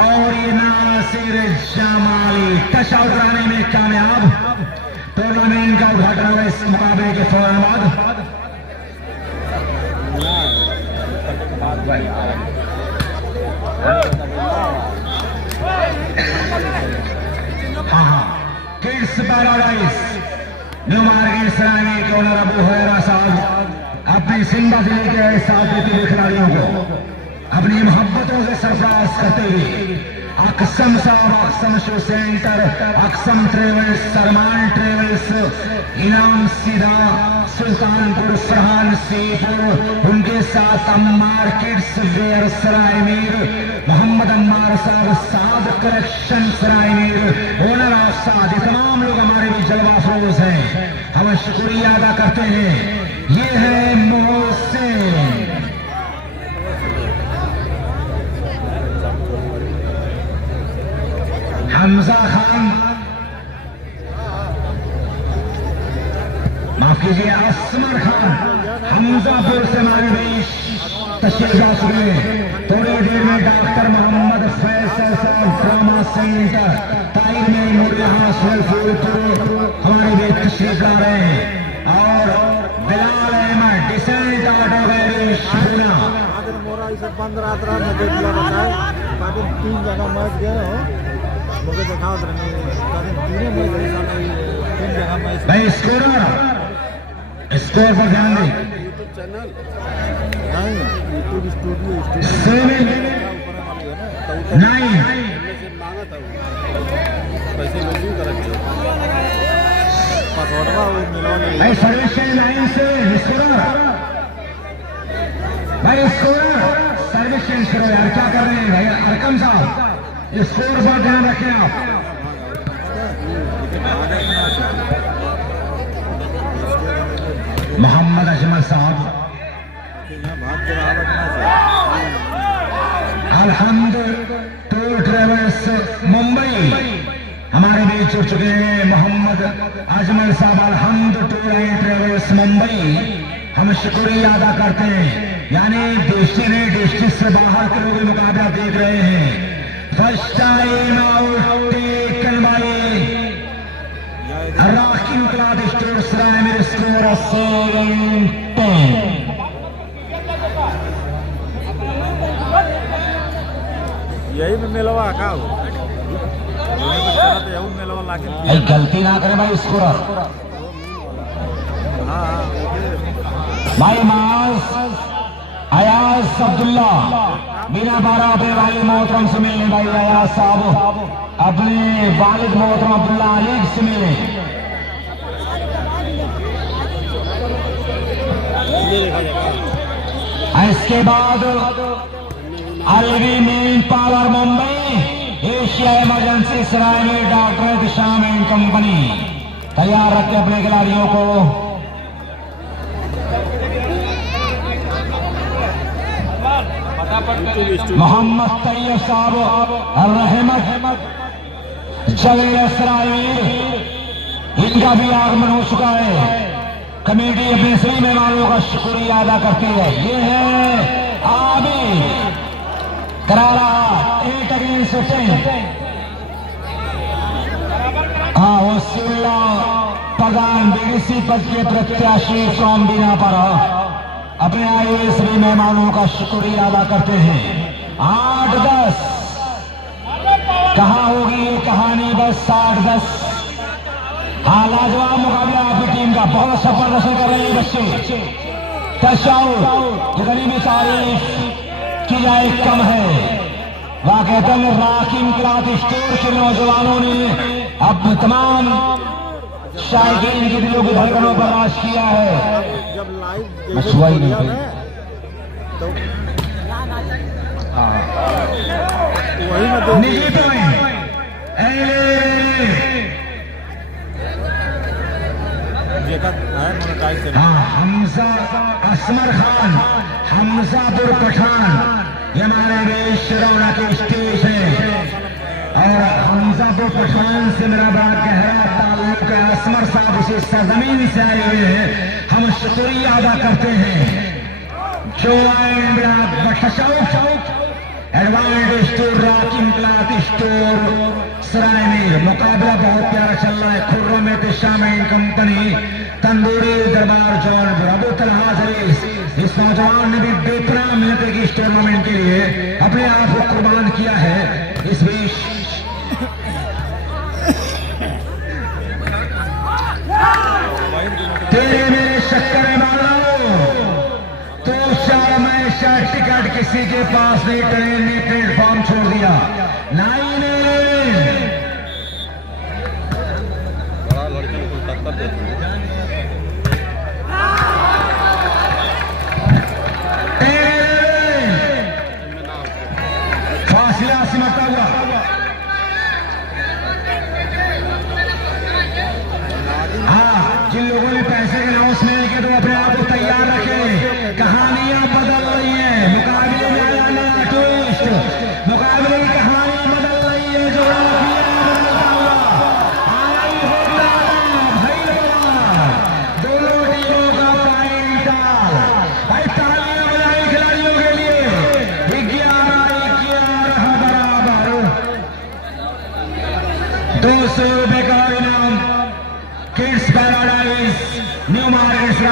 और ये नासिर जमाली टच आउट कराने में कामयाब। टूर्नामेंट का उद्घाटन हुआ इस मुकाबले के फौरन बाद। हाँ, kids paradise new market Sarai Mir के ओनर अबू हुरैरा साहब अपनी सिंबा से लेके आए 7 प्रतिभा खिलाड़ियों को अपनी मोहब्बतों से सरफराज करते हुए अक्सम साहब, अक्सम show centre, Aksam travels, सरमान travels, इनाम सीधा, सुल्तानपुर, फरहान सीपुर, उनके साथ अम्मार किड्स वेयर सरायमीर, मोहम्मद अम्मार साहब, साद कलेक्शन सरायमीर, ओनर ऑफ साद, ये तमाम लोग हमारे भी जलवा फरोज हैं। हम शुक्रिया अदा करते हैं। ये है मोहसिन, हमजा खान, माफ कीजिए असमर खान, हमजापुर से हमारे भाई तशरीफ ला चुके हैं। थोड़ी देर में डॉक्टर मोहम्मद फैसल साहब ट्रामा सेंटर ताहिर में मुर्गा हमारे भी तशरीफ ला रहे हैं और Bilal Ahmad decent auto garage शुना मोरा इसे बंद रात रात में देख लिया बताए ताकि 3 जगह मैच गए हो मुझे दिखाओ ताकि 3 जगह मैच भाई स्कोर पर ध्यान दें। यूट्यूब चैनल नहीं यूट्यूब स्टूडियो 7 9 से मांगा था पैसे लॉगिंग करेंगे पासवर्डवा वो मिला नहीं भाई सर्विस लाइन से भाई स्कोर सर्विस चेंज करो यार, क्या कर रहे हैं भाई अरकम साहब, स्कोर पर ध्यान रखें आप। मोहम्मद अजमल साहब अलहम्द टूर ट्रेवल्स मुंबई हमारे बीच जुड़ चुके हैं। मोहम्मद अजमल साहब अलहम्द टूर एंड ट्रेवल्स मुंबई, हम शुक्रिया अदा करते हैं। यानी डिस्ट्रिक्ट से बाहर के लोग मुकाबला देख रहे हैं। First time out taken by Rakim cloth store Sarai मेरे स्कोर 7-10। यही में मिलवा का हो मिलवा लाके गलती ना करें भाई स्कोर। हाँ भाई मास अयाज अब्दुल्ला बिना 12 अपने वालिद मोहतरम से मिलने। भाई अयाज साहब अपने वालिद मोहतरम अब्दुल्ला अली से मिले। इसके बाद Alvi men power Mumbai Asia emergency Sarai में डॉक्टर दिशाम एंड कंपनी तैयार रखे अपने खिलाड़ियों को। मोहम्मद तैयब साहब रहमत जवेद सरायवीर, इनका भी आगमन हो चुका है। कमेटी अपने सभी मेहमानों का शुक्रिया अदा करती है। ये है आबी करारा 8 अगेंस्ट 10। हाँ वसीला प्रधान बीडीसी पद के प्रत्याशी फ्रॉम बीनापारा अपने आए हुए सभी मेहमानों का शुक्रिया अदा करते हैं। 8-10 कहाँ होगी ये कहानी, बस 8-10। हाँ लाजवाब मुकाबला आपकी टीम का, बहुत अच्छा प्रदर्शन कर रहे हैं बच्चे। जितनी भी तारीफ की जाए कम है। वाकईतन राकिम क्लॉथ स्टोर के नौजवानों ने अब तमाम शायकीन के दिलों की धड़कनों पर राज किया है। जब लाइव मशवाई नहीं भाई तो वही में निजी पॉइंट हाँ हमजा असमर खान हमजापुर पठान ये हमारे देश शिरौना के स्टेज है और हमजापुर पठान से मेरा बड़ा गहरा ताल्लुक है। असमर साहब इसी सरजमीन से आए हुए हैं, हम शुक्रिया अदा करते हैं। जो advance store राकिम cloth store Sarai में मुकाबला बहुत प्यारा चल रहा है। खुर्रम एहतशाम एंड कंपनी तंदूरी दरबार जौन अबू तलहा जलीस, इस नौजवान ने भी बेपनाह मेहनत की इस टूर्नामेंट के लिए अपने आप को कुर्बान किया है। इस बीच तेरे मेरे शक्कर तो शाह मैं शाह टिकट किसी के पास नहीं, ट्रेन ने प्लेटफॉर्म छोड़ दिया। 9-11 बड़ा लड़की को टक्कर देती है। फासिला सिमटता हुआ हाँ, जिन लोगों ने पैसे के लॉस में के तो अपने आप को तैयार रखे। कहानियां बदल रही हैं, मुकाबले में आया नया ट्विस्ट, मुकाबले की कहानियां बदल रही है। जो दोनों टीमों का पॉइंट भाई तालियां बजाई खिलाड़ियों के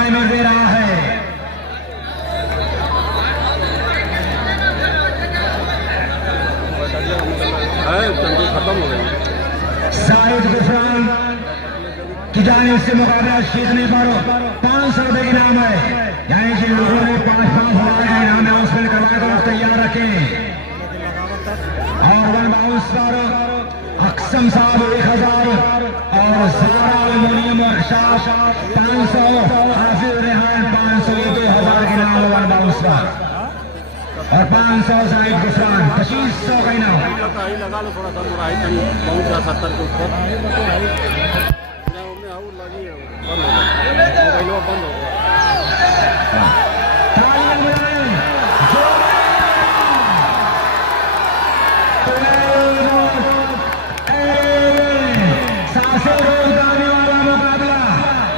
शामिर दे रहा है। चंदी खत्म हो गई। शाहिद गुफरान की जानिब से मुकाबला जीतने पर 500 रुपए की इनाम है, यानी कि लोगों ने 5-5 हजार का इनाम है, उसमें करवाए तो तैयार रखें। और वन बाउंस पर अक्सम साहब 1000 और सारा एल्यूमिनियम और शाह 500, हाफिज रेहान 500, ये 2000 के इनाम वन बाउंस पर और 500 शाहिद गुफरान 2500 का इनाम। लगा लो थोड़ा सा मुराई कहीं पहुंच जा 70 के ऊपर में आऊँ लगी है मोबाइल बंद हो गया। सांसें रोकने वाला मुकाबला,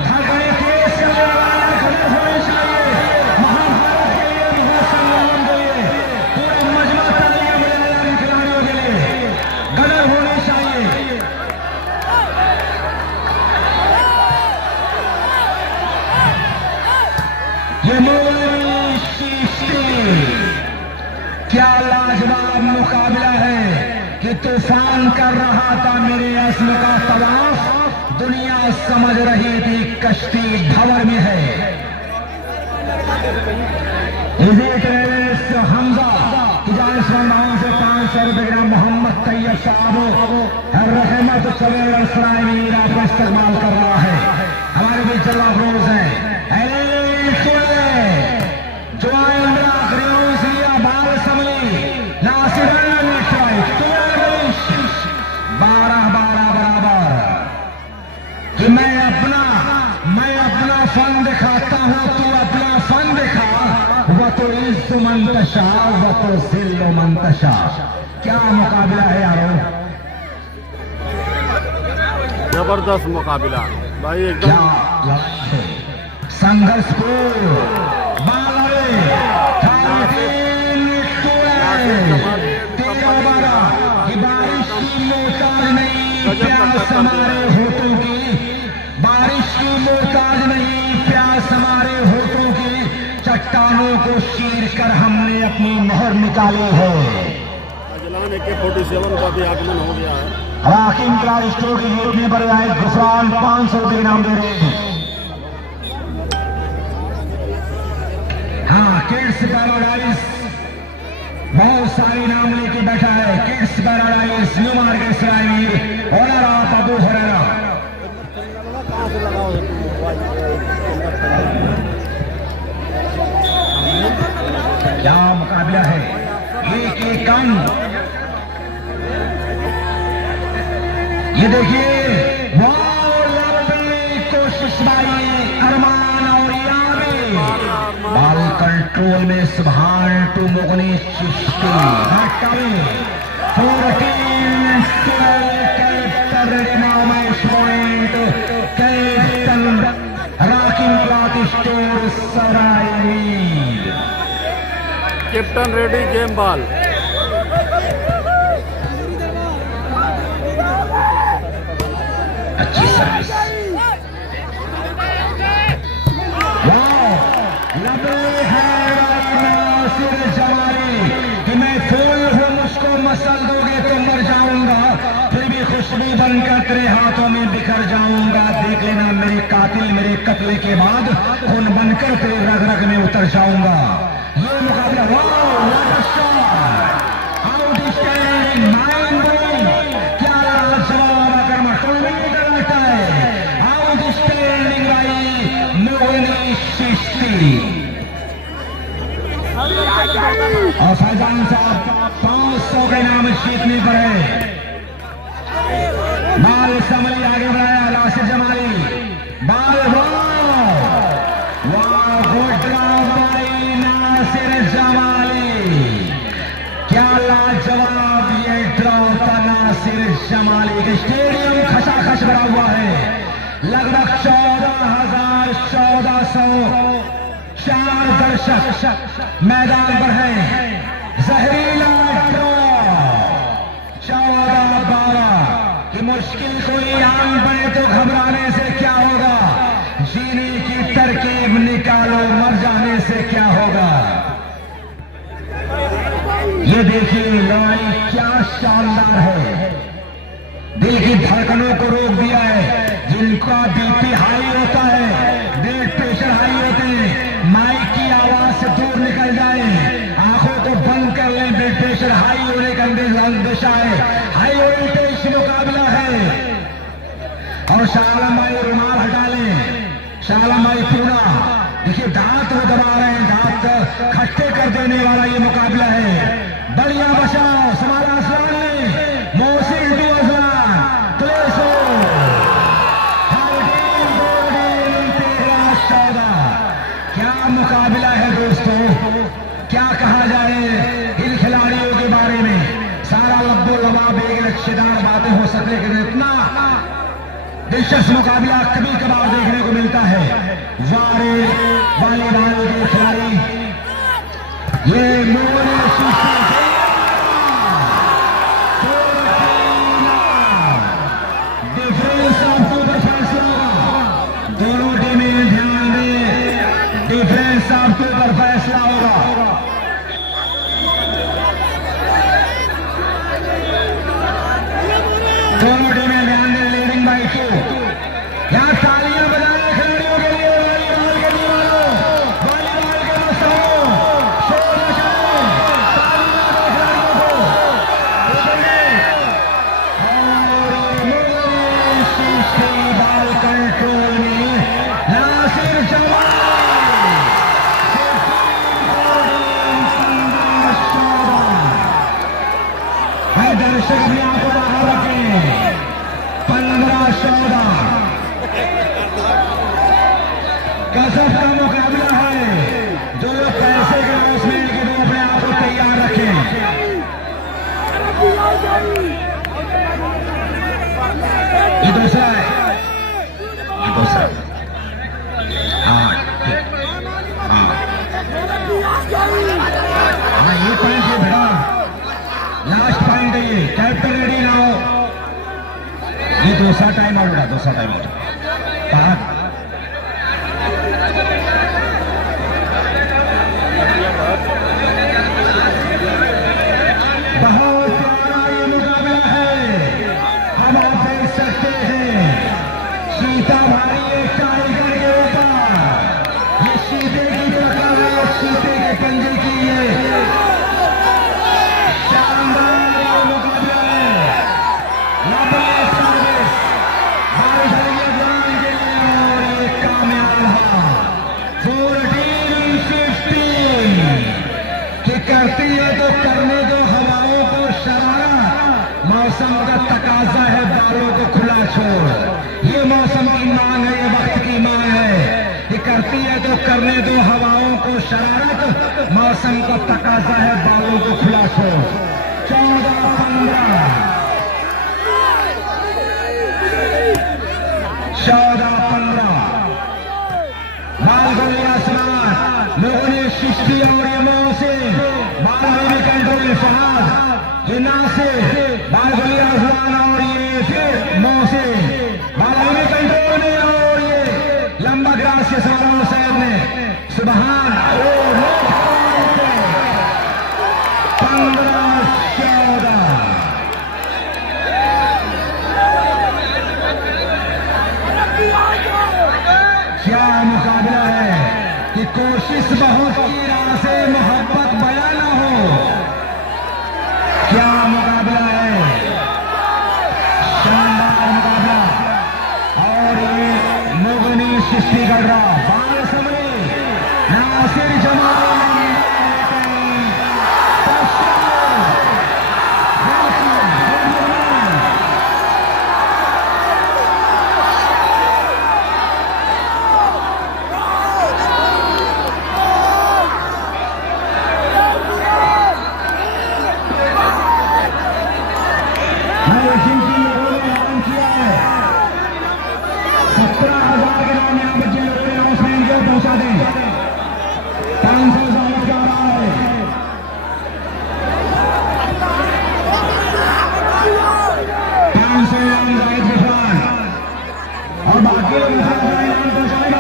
धड़कने तेज चलने वाला खड़े होने चाहिए। महाभारत के लिए, महासंग्राम के लिए पूरा मजमा तालियां बजाने वाले खिलाड़ियों के लिए गदर होने चाहिए। ये मौलाना चिश्ती, क्या लाजवाब मुकाबला है कि तूफान कर रहा था मेरे अस्म का तवाफ, दुनिया समझ रही थी कश्ती भंवर में है। हमजा की जानिब से 500 रुपए ग्राम मोहम्मद तैयब साहब रहमत सवेर सराय मीर आपका इस्तेमाल कर रहा है। हमारे बीच जलवा अफरोज है जो आए अंदर आखिरियों से बाल समली नासिर 12 बराबर कि मैं अपना फन दिखाता हूं, तू अपना फन दिखा। वह तो इज्ज़ मंतशा वह तो जिल्लो मंतशा। क्या मुकाबला है यारों, जबरदस्त मुकाबला भाई, एकदम क्या लड़ाई है, संघर्षपूर्ण बारिश की मोहताज नहीं प्यास हमारे होठों की, बारिश की मोहताज नहीं प्यास हमारे होठों की, चट्टानों को चीर कर हमने अपनी मोहर निकाली है। अजलान AK-47 का भी आगमन हो गया है। राकिंग क्लास स्टोर की यूरोप में बड़े आए गुफरान 500 रुपए इनाम दे रहे हैं। हाँ, किड्स पैराडाइज बहुत सारे नाम लेके बैठा है। Kids paradise new market Sarai Mir, owner of Abu Huraira. क्या मुकाबला है, एक अंक। ये देखिए कोशिश भाई अरमान और यामी बाल कंट्रोल में सुभान टू मुगनी चिश्ती 14 कैप्टन रिमामेश point captain Raking cloth store Saraimir. Captain ready game ball अच्छी सर्विस। नासिर जमाली कि मैं फूल हूँ, मुझको मसल दोगे तो मर जाऊंगा, फिर भी खुशबू बनकर तेरे हाथों में बिखर जाऊंगा। देख लेना मेरे कातिल, मेरे कत्ल के बाद खून बनकर तेरे रग रग में उतर जाऊंगा। ये मुकाबला आउटस्टैंडिंग माइंड ब्लोइंग, क्या लाजवाब अकरमा टोली का लगता है। आउटस्टैंडिंग भाई मोहनी चिश्ती और फैजान साहब 500 के नाम जीतने पर है। बाल समली आगे बढ़ाया, नासिर जमाली बाल भाई नासिर जमाली, क्या लाजवाब ये ड्रॉ था नासिर जमाली के। स्टेडियम खचाखच भरा हुआ है, लगभग 14,400 दर्शक मैदान पर है। जहरीला ड्रॉ 14-12 की मुश्किल कोई आम बने तो घबराने से क्या होगा, जीने की तरकीब ये देखिए लड़ाई क्या शानदार है, दिल की धड़कनों को रोक दिया है। जिनका बीपी हाई होता है, ब्लड प्रेशर हाई होते हैं, माइक की आवाज से दूर निकल जाए, आंखों को बंद कर लें, ब्लड प्रेशर हाई होने का अंदेशा है, हाई वोल्टेज मुकाबला है। और शालम भाई रुमाल हटा लें, शालम भाई पूरा देखिए दांत वो दबा रहे हैं, दांत खट्टे कर देने वाला ये मुकाबला है। बढ़िया बचाओ समारा असलान ने मोहसिन टू असलान क्लेसो क्या मुकाबला है दोस्तों, क्या कहा जाए इन खिलाड़ियों के बारे में। सारा लब्बो लबाब एक रक्षेदार बातें हो सकते, लेकिन इतना दिलचस्प मुकाबला कभी कभार देखने को मिलता है। वारे वॉलीबॉल के खिलाड़ी ये डिफरेंस आपके ऊपर फैसला होगा, दोनों टीमें ध्यान दें, डिफरेंस आपके ऊपर फैसला होगा। दोनों टीमें ध्यान दें, लीडिंग बाई 2। यहां तालियां बजाएं खिलाड़ियों के लिए, वॉलीबॉल के दीवारों, वॉलीबॉल के मस्तों, शोर मचाएं, तालियां दो खिलाड़ियों को। और शीशे बॉल कंट्रोल में नासिर जमाल, दर्शक भी आपको बाहर रखें। 15-14 गजब का मुकाबला है। जो लोग पैसे के अनाउंसमेंट के वो अपने आप को तैयार रखें। ये दूसरा है, ये दूसरा, हाँ ये पॉइंट है बेटा, लास्ट पॉइंट है ये। कैप्टन रेडी ना हो, ये दूसरा टाइम आउट होगा, दूसरा टाइम आउट। बहुत प्यारा ये मुकाबला है। हम आप देख सकते हैं चीता भारी एक टाइगर के ऊपर, ये चीते की प्रकार है, चीते के पंजे की ये शानदार मुकाबला है। लंबे सर्विस हर भैया जान के लिए और एक कामयाब रहा। 14-15 कि करती है तो करने दो हवाओं को शरारत, मौसम का तकाजा है बालों को खुला छोड़। ये मौसम की मांग है, ये वक्त की मांग है कि करती है तो करने दो हवाओं को शरारत, मौसम का तकाजा है बालों को खुला छोड़। 14-15 बाल गोली आसमान, लोगों शिश्ती और यमों से बाल गोली कंट्रोल फहाद, ये नासिर बाल गोली आसमान और ये फिर मौं से बाल गोली कंट्रोल में, और ये लंबा ग्रास के सवालों साहब ने सुबहान 15-14 क्या मुकाबला है कि कोशिश बहुत की राह से मोहब्बत बया ना हो। क्या मुकाबला है, शानदार मुकाबला। और ये मुगनी शिश्ती गढ़ा बाल समरे नासिर जमाल जिनकी लोगों ने ऐलान किया है 17,000 के नाम यहाँ पर जिन लोगों ने अनाउंसमेंट को पहुंचा दें। 500 जाहिर जा रहा है। और बाकी लोग ऐलान पहुंचाएगा।